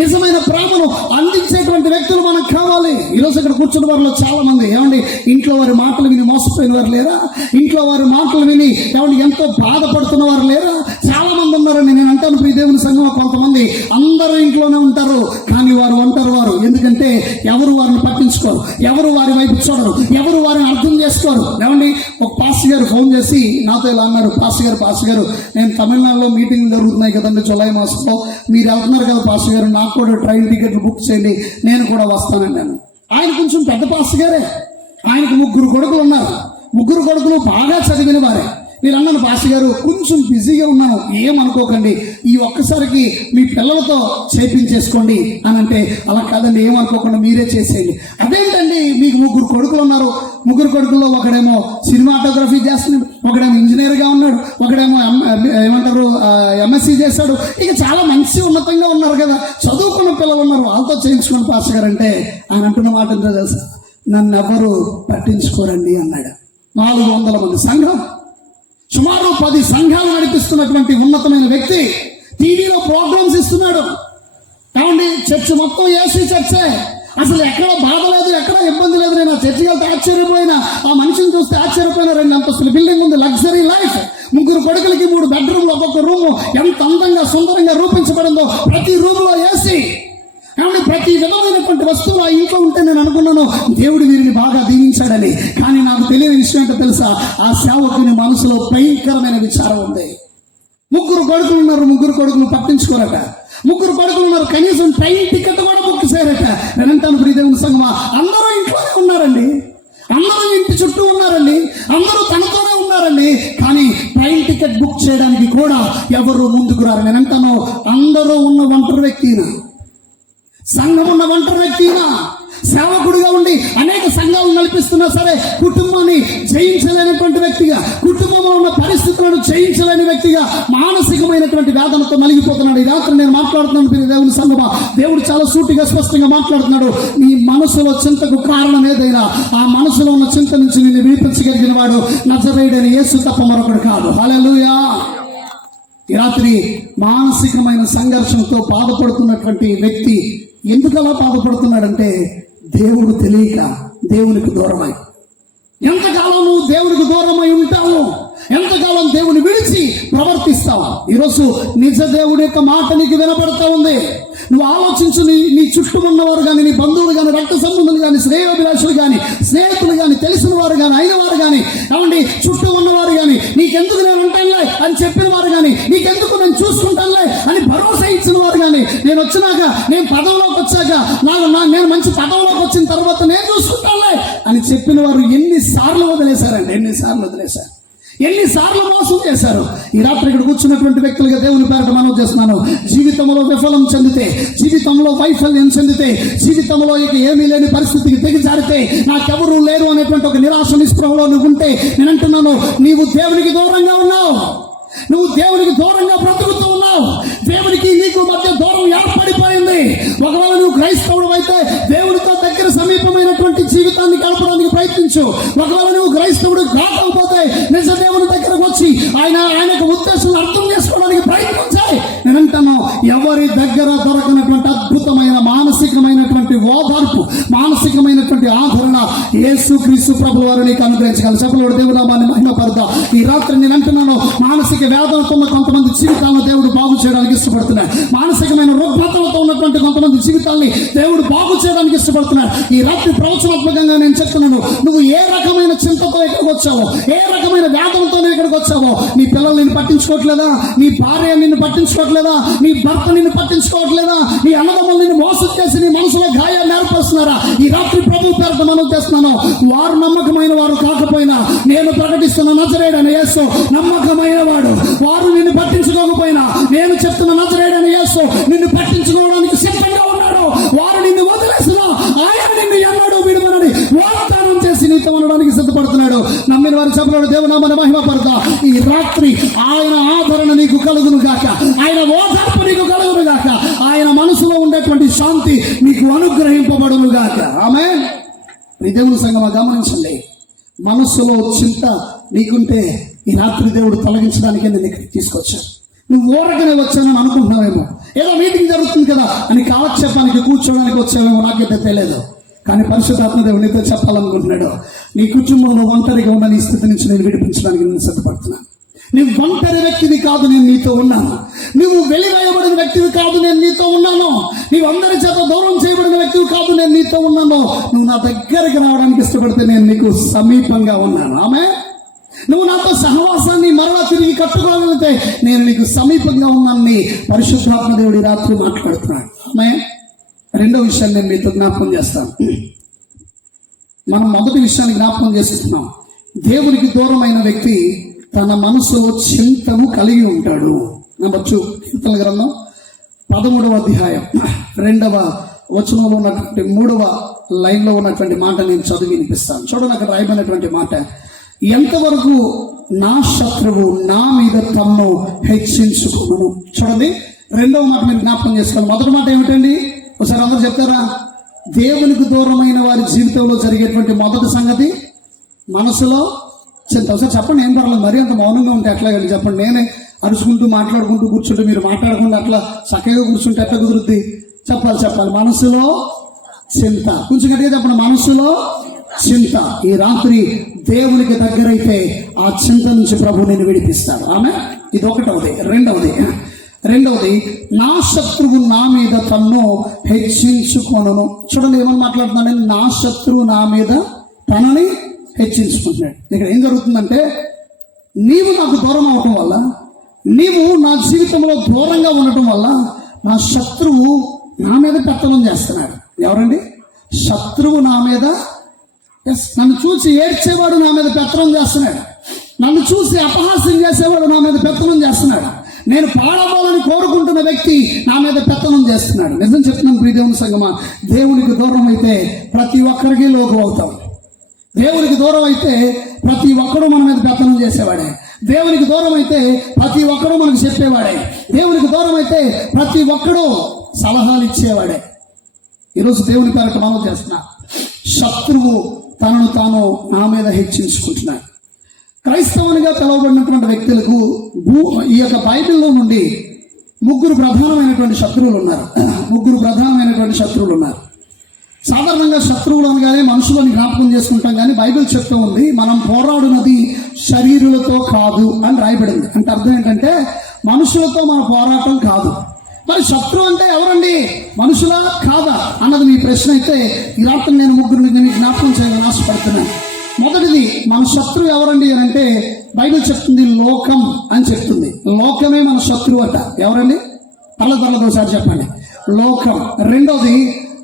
నిజమైన ప్రేమను అందించేటువంటి వ్యక్తులు మనకు కావాలి. ఈరోజు ఇక్కడ కూర్చున్న వారిలో చాలా మంది ఏమండి ఇంట్లో వారి మాటలు విని మోసపోయిన వారు లేరా? ఇంట్లో వారి మాటలు విని ఏమండి ఎంతో బాధపడుతున్న వారు లేరా? చాలా మంది ఉన్నారండి. నేను అంటాను ప్రియ దేవుని సంఘం, కొంతమంది అందరూ ఇంట్లోనే ఉంటారు కానీ వారు ఒంటరి వారు. ఎందుకంటే ఎవరు వారిని పట్టించుకోరు, ఎవరు వారి వైపు చూడరు, ఎవరు వారిని అర్థం చేసుకోరు. ఏమండి ఒక పాస్టర్ గారు ఫోన్ చేసి నాతో ఇలా అన్నారు, పాస్టర్ గారు నేను తమిళనాడులో మీటింగ్ జరుగుతున్నాయి కదండి జూలై మాసంలో, మీరు వెళ్తున్నారు కదా పాస్టర్ గారు, నాకు కూడా ట్రైన్ టికెట్లు బుక్ చేయండి, నేను కూడా వస్తానండి నేను. ఆయన కొంచెం పెద్ద పాస్టర్ గారే, ఆయనకు 3 కొడుకులు ఉన్నారు. 3 కొడుకులు బాగా చదివిన వారే. మీరు అన్నాను పాస్టర్ గారు కొంచెం బిజీగా ఉన్నాను, ఏమనుకోకండి, ఈ ఒక్కసారికి మీ పిల్లలతో చేపించేసుకోండి అని అంటే, అలా కాదండి ఏమనుకోకుండా మీరే చేసేయండి. అదేంటండి మీకు 3 కొడుకులు ఉన్నారు, 3 కొడుకుల్లో ఒకడేమో సినిమాటోగ్రఫీ చేస్తున్నాడు, ఒకడేమో ఇంజనీర్గా ఉన్నాడు, ఒకడేమో ఎంఎస్సీ చేశాడు, ఇక చాలా మంచి ఉన్నతంగా ఉన్నారు కదా, చదువుకున్న పిల్లలు ఉన్నారు, వాళ్ళతో చేయించుకోండి పాస్టర్ గారు అంటే ఆయన అంటున్న మాట ఎంతో తెలుసా, నన్ను ఎవరు పట్టించుకోరండి అన్నాడు. 400 మంది సంఘం, సుమారు 10 సంఘాలు నడిపిస్తున్నటువంటి ఉన్నతమైన వ్యక్తి టీవీలో ప్రోగ్రామ్స్ ఇస్తున్నాడు. కాబట్టి చర్చ్ మొత్తం ఏసీ చర్చే, అసలు ఎక్కడ బాధ లేదు, ఎక్కడ ఇబ్బంది లేదు. నేను ఆ చర్చికి వెళ్తే ఆశ్చర్యపోయినా, ఆ మనిషిని చూస్తే ఆశ్చర్యపోయినా. 2 అంతస్తుల బిల్డింగ్ ఉంది, లగ్జరీ లైఫ్, 3 కొడుకులకి 3 బెడ్రూమ్లు, ఒక్కొక్క రూము ఎంత అందంగా సుందరంగా రూపించబడిందో, ప్రతి రూమ్ లో ఏసీ. కాబట్టి ప్రతి విధమైనటువంటి వస్తువు ఆ ఇంట్లో ఉంటే నేను అనుకున్నాను దేవుడు వీరిని బాగా దీవించాడని. కానీ నాకు తెలియని విషయం ఏంటో తెలుసా, ఆ సేవకుని మనసులో భయంకరమైన విచారం ఉంది. 3 కొడుకులు ఉన్నారు, 3 కొడుకులు పట్టించుకోరట. 3 కొడుకులు ఉన్నారు, కనీసం ట్రైన్ టికెట్ కూడా బుక్ చేయరట. నేనంటాను ప్రియ దేవుని సంగమా, అందరూ ఇంట్లోనే ఉన్నారండి, అందరూ ఇంటి చుట్టూ ఉన్నారండి, అందరూ తనతోనే ఉన్నారండి, కానీ ట్రైన్ టికెట్ బుక్ చేయడానికి కూడా ఎవరు ముందుకు రారు. నేనంటాను అందరూ ఉన్న ఒంటరి వ్యక్తినా, సంఘం ఉన్న ఒంటరి వ్యక్తినా, సేవకుడిగా ఉండి అనేక సంఘాలు నడిపిస్తున్నా సరే కుటుంబాన్ని జయించలేనటువంటి వ్యక్తిగా, కుటుంబంలో ఉన్న పరిస్థితులను జయించలేని వ్యక్తిగా మానసికమైనటువంటి వేదనతో నలిగిపోతున్నాడు. ఈ రాత్రి నేను మాట్లాడుతున్నాను దేవుని సంగమా, దేవుడు చాలా సూటిగా స్పష్టంగా మాట్లాడుతున్నాడు. నీ మనసులో చింతకు కారణం ఏదైనా ఆ మనసులో ఉన్న చింత నుంచి నిన్ను విడిపించగలిగిన వాడు నజరేయుడైన యేసు తప్ప మరొకడు కాదు. హల్లెలూయా. ఈ రాత్రి మానసికమైన సంఘర్షణతో బాధపడుతున్నటువంటి వ్యక్తి ఎందుకు అలా బాధపడుతున్నాడంటే, దేవుడు తెలియక దేవునికి దూరమై. ఎంతకాలం నువ్వు దేవునికి దూరమై ఉంటావు, ఎంతకాలం దేవుని విడిచి ప్రవర్తిస్తావు. ఈరోజు నిజ దేవుడి యొక్క మాట నీకు వినపడతా ఉంది. నువ్వు ఆలోచించు, నీ చుట్టూ ఉన్నవారు కానీ, నీ బంధువులు కానీ, రక్త సంబంధులు కానీ, శ్రేయోభిలాషులు కానీ, స్నేహితులు కానీ, తెలిసిన వారు కానీ, అయిన వారు కానీ, ఏమండి చుట్టూ ఉన్నవారు కానీ, నీకెందుకు నేను ఉంటానులే అని చెప్పిన వారు కానీ, నీకెందుకు నేను చూసుకుంటానులే అని భరోసా ఇచ్చిన వారు కానీ, నేను వచ్చినాక, నేను పదవిలోకి వచ్చాక, నేను మంచి పదవిలోకి వచ్చిన తర్వాత నేను చూసుకుంటానులే అని చెప్పిన వారు ఎన్నిసార్లు వదిలేశారండి, ఎన్నిసార్లు మోసం చేశారు. ఈ రాత్రి ఇక్కడ కూర్చున్నటువంటి వ్యక్తులుగా దేవుని పేరట మనవి చేస్తున్నాను, జీవితంలో విఫలం చెందితే, జీవితంలో వైఫల్యం చెందితే, జీవితంలో ఇక ఏమీ లేని పరిస్థితికి దిగజారితే, నాకెవరూ లేరు అనేటువంటి ఒక నిరాశ నిస్పృహలో నువ్వు ఉంటే, నేను అంటున్నాను నీవు దేవునికి దూరంగా ఉన్నావు, నువ్వు దేవునికి దూరంగా బ్రతుకుతూ ఉన్నావు. దేవునికి నీకు మధ్య దూరం ఏర్పడిపోయింది. ఒకవేళ నువ్వు క్రైస్తవుడు అయితే దేవుడితో దగ్గర సమీపమైనటువంటి జీవితాన్ని గడపడానికి ప్రయత్నించు. ఒకవేళ నువ్వు క్రైస్తవుడు కాకపోతే నిజ దేవుని దగ్గరకు వచ్చి ఆయనకు ఉద్దేశం అర్థం చేసుకోవడానికి ప్రయత్నించాలి. నేనంటాను ఎవరి దగ్గర దొరకనటువంటి అద్భుతమైన మానసికమైనటువంటి ఓదార్పు, మానసికమైనటువంటి ఆదరణ యేసు క్రీస్తు ప్రభుల వారు నీకు అనుగ్రహించగలరు. చెప్పలు దేవునామాన్ని మహిమపరుద్దాం. ఈ రాత్రి నేను అంటున్నాను, మానసిక వేదనతో ఉన్న కొంతమంది జీవితాలను దేవుడు బాగు చేయడానికి ఇష్టపడుతున్నాడు. మానసికమైన రుగ్మతలతో ఉన్నటువంటి కొంతమంది జీవితాల్ని దేవుడు బాగు చేయడానికి ఇష్టపడుతున్నాడు. ఈ రాత్రి ప్రవచనాత్మకంగా నేను చెప్తున్నాను, నువ్వు ఏ రకమైన చింతతో ఇక్కడికి వచ్చావో, ఏ రకమైన వేదనతో ఇక్కడికి వచ్చావో, నీ పిల్లలు నిన్ను పట్టించుకోవట్లేదా, నీ భార్య నిన్ను పట్టించుకోవట్లేదా, నీ భర్త నిన్ను పట్టించుకోవట్లేదా, నీ అన్నదమ్ములు నిన్ను మోసం చేసి నీ మనసులో గాయాన్ని ఏర్పరుస్తున్నారా? ఈ రాత్రి ప్రభు పేరుతో మనం చేస్తున్నాను, వారు నమ్మకమైన వారు కాకపోయినా నేను ప్రకటిస్తున్న నజరేయుడైన యేసు నమ్మకమైన వాడు. వారు నిన్ను పట్టించుకోకపోయినా నేను చెప్తున్న నజరేయుడైన యేసు నిన్ను పట్టించుకోవడానికి సిద్ధంగా ఉన్నాడు. వారు నిన్ను వదిలేసినా ఆయన నిన్ను ఎన్నడూ విడువనని వాగ్దానం చేసి నీతో ఉండడానికి సిద్ధపడుతున్నాడు. నమ్మిన వారు చెప్పలేడు దేవునామన మహిమపడతా. ఈ రాత్రి ఆయన ఆదరణ నీకు కలుగును గాక, ఆయన ఓదార్పు నీకు కలుగును గాక, ఆయన మనసులో ఉండేటువంటి శాంతి నీకు అనుగ్రహింపబడును గాక. ఆమేన్. ఈ దేవుని సంగమా గమనించండి, మనస్సులో చింత నీకుంటే ఈ రాత్రి దేవుడు తొలగించడానికే నేను ఇక్కడికి తీసుకొచ్చాను. నువ్వు ఊరకనే వచ్చానని అనుకుంటున్నావేమో, ఏదో మీటింగ్ జరుగుతుంది కదా అని కాలక్షేపానికి కూర్చోడానికి వచ్చావేమో, నాకైతే తెలియదు. కానీ పరిశుద్ధాత్మ దేవుడు నీతో చెప్పాలనుకుంటున్నాడు, నీ కుటుంబంలో ఒంటరిగా ఉన్న నీ స్థితి నుంచి నేను విడిపించడానికి నేను సిద్ధపడుతున్నాను. నువ్వు ఒంటరి వ్యక్తివి కాదు, నేను నీతో ఉన్నాను. నువ్వు వెలివేయబడిన వ్యక్తివి కాదు, నేను నీతో ఉన్నాను. నీవు అందరి చేత దూరం చేయబడిన వ్యక్తివి కాదు, నేను నీతో ఉన్నాను. నువ్వు నా దగ్గరికి రావడానికి ఇష్టపడితే నేను నీకు సమీపంగా ఉన్నాను. ఆమె నువ్వు నాతో సహవాసాన్ని మరలా తిరిగి కట్టుకోగలిగితే నేను నీకు సమీపంగా ఉన్నానని పరిశుద్ధాత్మ దేవుడి రాత్రి మాట్లాడుతున్నాడు. ఆమె రెండో విషయాన్ని నేను మీతో జ్ఞాపకం చేస్తాను. మనం మొదటి విషయాన్ని జ్ఞాపకం చేసుకుంటున్నాం. దేవునికి దూరమైన వ్యక్తి తన మనసులో చింతను కలిగి ఉంటాడు. నెంబర్ 2 కీర్తనల గ్రంథం 13వ అధ్యాయం 2వ వచనంలో ఉన్నటువంటి 3వ లైన్లో ఉన్నటువంటి మాట నేను చదివి వినిపిస్తాను. చూడండి, అక్కడ రాయబడినటువంటి మాట, ఎంతవరకు నా శత్రువు నా మీద తన్ను హెచ్చించుకును. చూడండి, 2వ మాట మీరు జ్ఞాపకం చేసుకోవాలి. మొదటి మాట ఏమిటండి? ఒకసారి అందరూ చెప్తారా? దేవునికి దూరమైన వారి జీవితంలో జరిగేటువంటి మొదటి సంగతి మనసులో చింత. ఒకసారి చెప్పండి, ఏం పర్లేదు, మరీ అంత మౌనంగా ఉంటే ఎట్లా కానీ చెప్పండి. నేనే అరుచుకుంటూ మాట్లాడుకుంటూ కూర్చుంటే మీరు మాట్లాడకుండా అట్లా చక్కగా కూర్చుంటే ఎట్లా కుదురుద్ది? చెప్పాలి. మనసులో చింత. కొంచెం గట్టిగా చెప్పండి, మనసులో చింత. ఈ రాత్రి దేవునికి దగ్గరైతే ఆ చింత నుంచి ప్రభు నేను విడిపిస్తాడు. ఆమె ఇది ఒకటవది. రెండవది నా శత్రువు నా మీద తన్ను హెచ్చించుకొనును. చూడండి ఏమని మాట్లాడుతున్నాడు? నా శత్రువు నా మీద తనని హెచ్చించుకుంటున్నాడు. ఇక్కడ ఏం జరుగుతుందంటే, నీవు నాకు దూరం అవటం వల్ల, నీవు నా జీవితంలో దూరంగా ఉండటం వల్ల నా శత్రువు నా మీద పెత్తనం చేస్తున్నాడు. ఎవరండి? శత్రువు నా మీద, నన్ను చూసి ఏడ్చేవాడు నా మీద పెత్తనం చేస్తున్నాడు. నన్ను చూసి అపహాస్యం చేసేవాడు నా మీద పెత్తనం చేస్తున్నాడు. నేను పాడవాలని కోరుకుంటున్న వ్యక్తి నా మీద పెత్తనం చేస్తున్నాడు. నిజం చెప్తున్నాను ప్రియ దేవుని సంగమా, దేవునికి దూరం అయితే ప్రతి ఒక్కరికి లోకు అవుతాం. దేవునికి దూరం అయితే ప్రతి ఒక్కరూ మన మీద పెత్తనం చేసేవాడే. దేవునికి దూరం అయితే ప్రతి ఒక్కరూ మనకు చెప్పేవాడే. దేవునికి దూరం అయితే ప్రతి ఒక్కడూ సలహాలు ఇచ్చేవాడే. ఈరోజు దేవుని పేరట మనం చేస్తున్నా, శత్రువు తనను తాను నా మీద హెచ్చించుకుంటున్నాడు. క్రైస్తవునిగా పిలువబడినటువంటి వ్యక్తులకు ఈ యొక్క బైబిల్లో నుండి ముగ్గురు ప్రధానమైనటువంటి శత్రువులు ఉన్నారు. సాధారణంగా శత్రువులు అనగానే మనుషులను జ్ఞాపకం చేసుకుంటాం, కానీ బైబిల్ చెప్తూ ఉంది మనం పోరాడునది శరీరులతో కాదు అని రాయబడింది. అంటే అర్థం ఏంటంటే మనుషులతో మన పోరాటం కాదు. మరి శత్రువు అంటే ఎవరండి? మనుషులా కాదా అన్నది మీ ప్రశ్న అయితే ఈ రాత్రి నేను ముగ్గురిని జ్ఞాపకం చేయాలని ఆశపడుతున్నాను. మొదటిది, మన శత్రువు ఎవరండి అని అంటే బైబిల్ చెప్తుంది లోకం అని చెప్తుంది. లోకమే మన శత్రువు అట. ఎవరండి? తల్లదొరలతో ఒకసారి చెప్పండి, లోకం. రెండోది,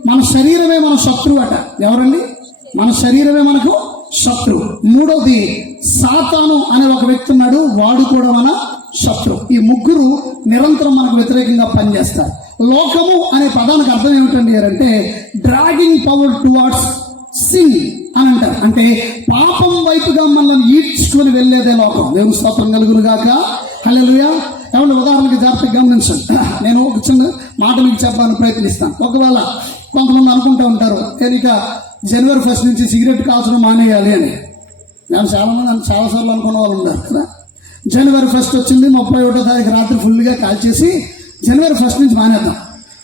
మన శరీరమే మన శత్రువు అట. ఎవరండి? మన శరీరమే మనకు శత్రువు. మూడోది, సాతాను అనే ఒక వ్యక్తి ఉన్నాడు, వాడు కూడా మన శత్రువు. ఈ ముగ్గురు నిరంతరం మనకు వ్యతిరేకంగా పనిచేస్తారు. లోకము అనే పదానికి అర్థం ఏమిటండి అంటే డ్రాగింగ్ పవర్ టువార్డ్స్ సిన్ అని అంటారు. అంటే పాపం వైపుగా మనల్ని ఈడ్చుకొని వెళ్ళేదే లోకం. దేవుని స్తోత్రం కలుగును గాక. హల్లెలూయా. ఏమన్నా ఉదాహరణకి జాగ్రత్తగా గమనించండి. నేను ఒక చిన్న మాట మీకు చెప్పడానికి ప్రయత్నిస్తాను. ఒకవేళ కొంతమంది అనుకుంటూ ఉంటారు, నేను ఇక జనవరి 1 నుంచి సిగరెట్ కాల్చడం మానేయాలి అని. నేను చాలాసార్లు అనుకున్న వాళ్ళు ఉన్నారు కదా. జనవరి 1 వచ్చింది, 31వ తారీఖు రాత్రి ఫుల్గా కాల్చేసి జనవరి 1 నుంచి మానేద్దాం.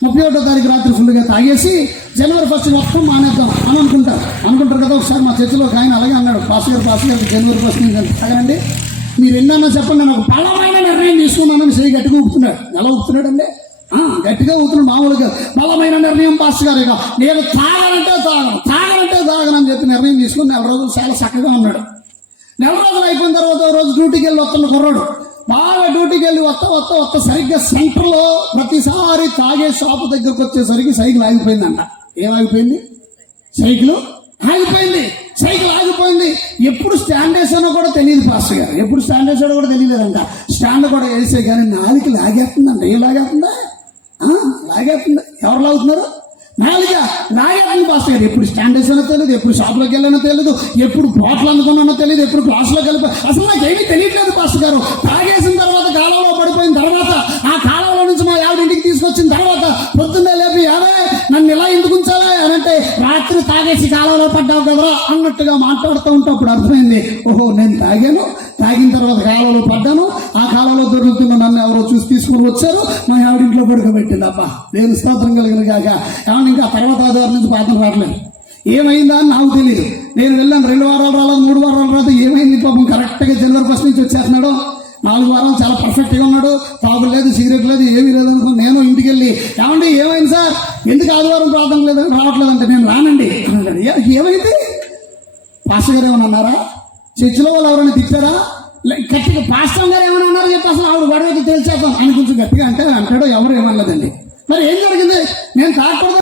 31వ తారీఖు రాత్రి ఫుల్గా తాగేసి జనవరి 1 మొత్తం మానేద్దాం అని అనుకుంటారు కదా. ఒకసారి మా చర్చిలో ఒక ఆయన అలాగే అన్నాడు, పాస్టర్ గారు జనవరి 1 నుంచి తాగండి. మీరు ఎన్నన్నా చెప్పండి, నేను ఒక బలమైన నిర్ణయం తీసుకున్నానని చేయి గట్టిగా ఊపుతున్నాడు. ఎలా ఊపుతున్నాడండి? గట్టిగా ఊపుతున్నాడు, మామూలుగా. బలమైన నిర్ణయం పాస్టర్ గారు, ఇక నేను తాగనంటే తాగనని చెప్పి నిర్ణయం తీసుకుని 4 రోజులు చాలా చక్కగా ఉన్నాడు. 4 రోజులు అయిపోయిన తర్వాత రోజు డ్యూటీకి వెళ్ళి వస్తున్న కుర్రాడు బాగా డ్యూటీకి వెళ్ళి వస్తా సరిగ్గా సెంటర్లో ప్రతిసారి తాగే షాపు దగ్గరకు వచ్చేసరికి సైకిల్ ఆగిపోయిందంట. ఏమాగిపోయింది? సైకిల్ ఆగిపోయింది. ఎప్పుడు స్టాండ్ వేసానో కూడా తెలియదు పాస్టర్ గారు, ఎప్పుడు స్టాండ్ వేసాడో కూడా తెలియలేదంట. స్టాండ్ కూడా వేసే కానీ నాలుగు లాగేస్తుందంట. ఏం లాగేస్తుందా? ఎవరు లాగుతున్నారు? లాగేస్తుంది పాస్టర్ గారు. ఎప్పుడు స్టాండ్ వేసానో తెలియదు, ఎప్పుడు షాప్లోకి వెళ్ళానో తెలియదు, ఎప్పుడు బాటిల్ అందుకున్నానో తెలియదు, ఎప్పుడు గ్లాసులోకి వెళ్ళిపో అసలు నాకేమీ తెలియట్లేదు పాస్టర్ గారు. తాగేసిన తర్వాత కాలంలో పడిపోయిన తర్వాత ఆ కాలంలో నుంచి మా ఆవిడ ఇంటికి తీసుకొచ్చిన తర్వాత పొద్దున్నే లేపి నన్ను ఇలా ఎందుకు ఉంచావే అని అంటే, రాత్రి తాగేసి కాలంలో పడ్డావు కదరా అన్నట్టుగా మాట్లాడుతూ ఉంటే అప్పుడు అర్థమైంది, ఓహో నేను తాగిన తర్వాత కాలంలో పడ్డాను, ఆ కాలంలో దొరుకుతున్న నన్ను ఎవరో చూసి తీసుకుని వచ్చారు, మా ఆవిడ ఇంట్లో పడుకోబెట్టింది. అబ్బా నేను స్తోత్రం కలిగిన కాక. ఏమన్నా ఇంకా తర్వాత ఆధారం నుంచి పాత్ర రావట్లేదు. ఏమైందా అని నాకు తెలియదు. నేను వెళ్ళాను, 2 వారాలు రాలేదు, 3 వారాలు రాలేదు. ఏమైంది పాపం? కరెక్ట్గా జనవరి 1 నుంచి వచ్చేస్తున్నాడు. 4 వారాలు చాలా పర్ఫెక్ట్గా ఉన్నాడు, తాగుడు లేదు, సిగరెట్ లేదు, ఏమీ లేదనుకుని నేను ఇంటికి వెళ్ళి, ఏమండి ఏమైంది సార్, ఎందుకు ఆదివారం ప్రార్థన లేదని రావట్లేదంటే, నేను రానండి అన్నాడు. ఏమైంది? పాస్టర్ గారు ఏమన్నా అన్నారా? చర్చిలో వాళ్ళు ఎవరైనా తిట్టారా? గట్టిగా పాస్టర్ గారు ఏమైనా అన్నారో చెప్పి అసలు ఆవిడ గొడవకి తెలిసేద్దాం అని కొంచెం గట్టిగా అంటాడో ఎవరు ఏమన్నదండి. మరి ఏం జరిగింది? నేను తాగకూడదు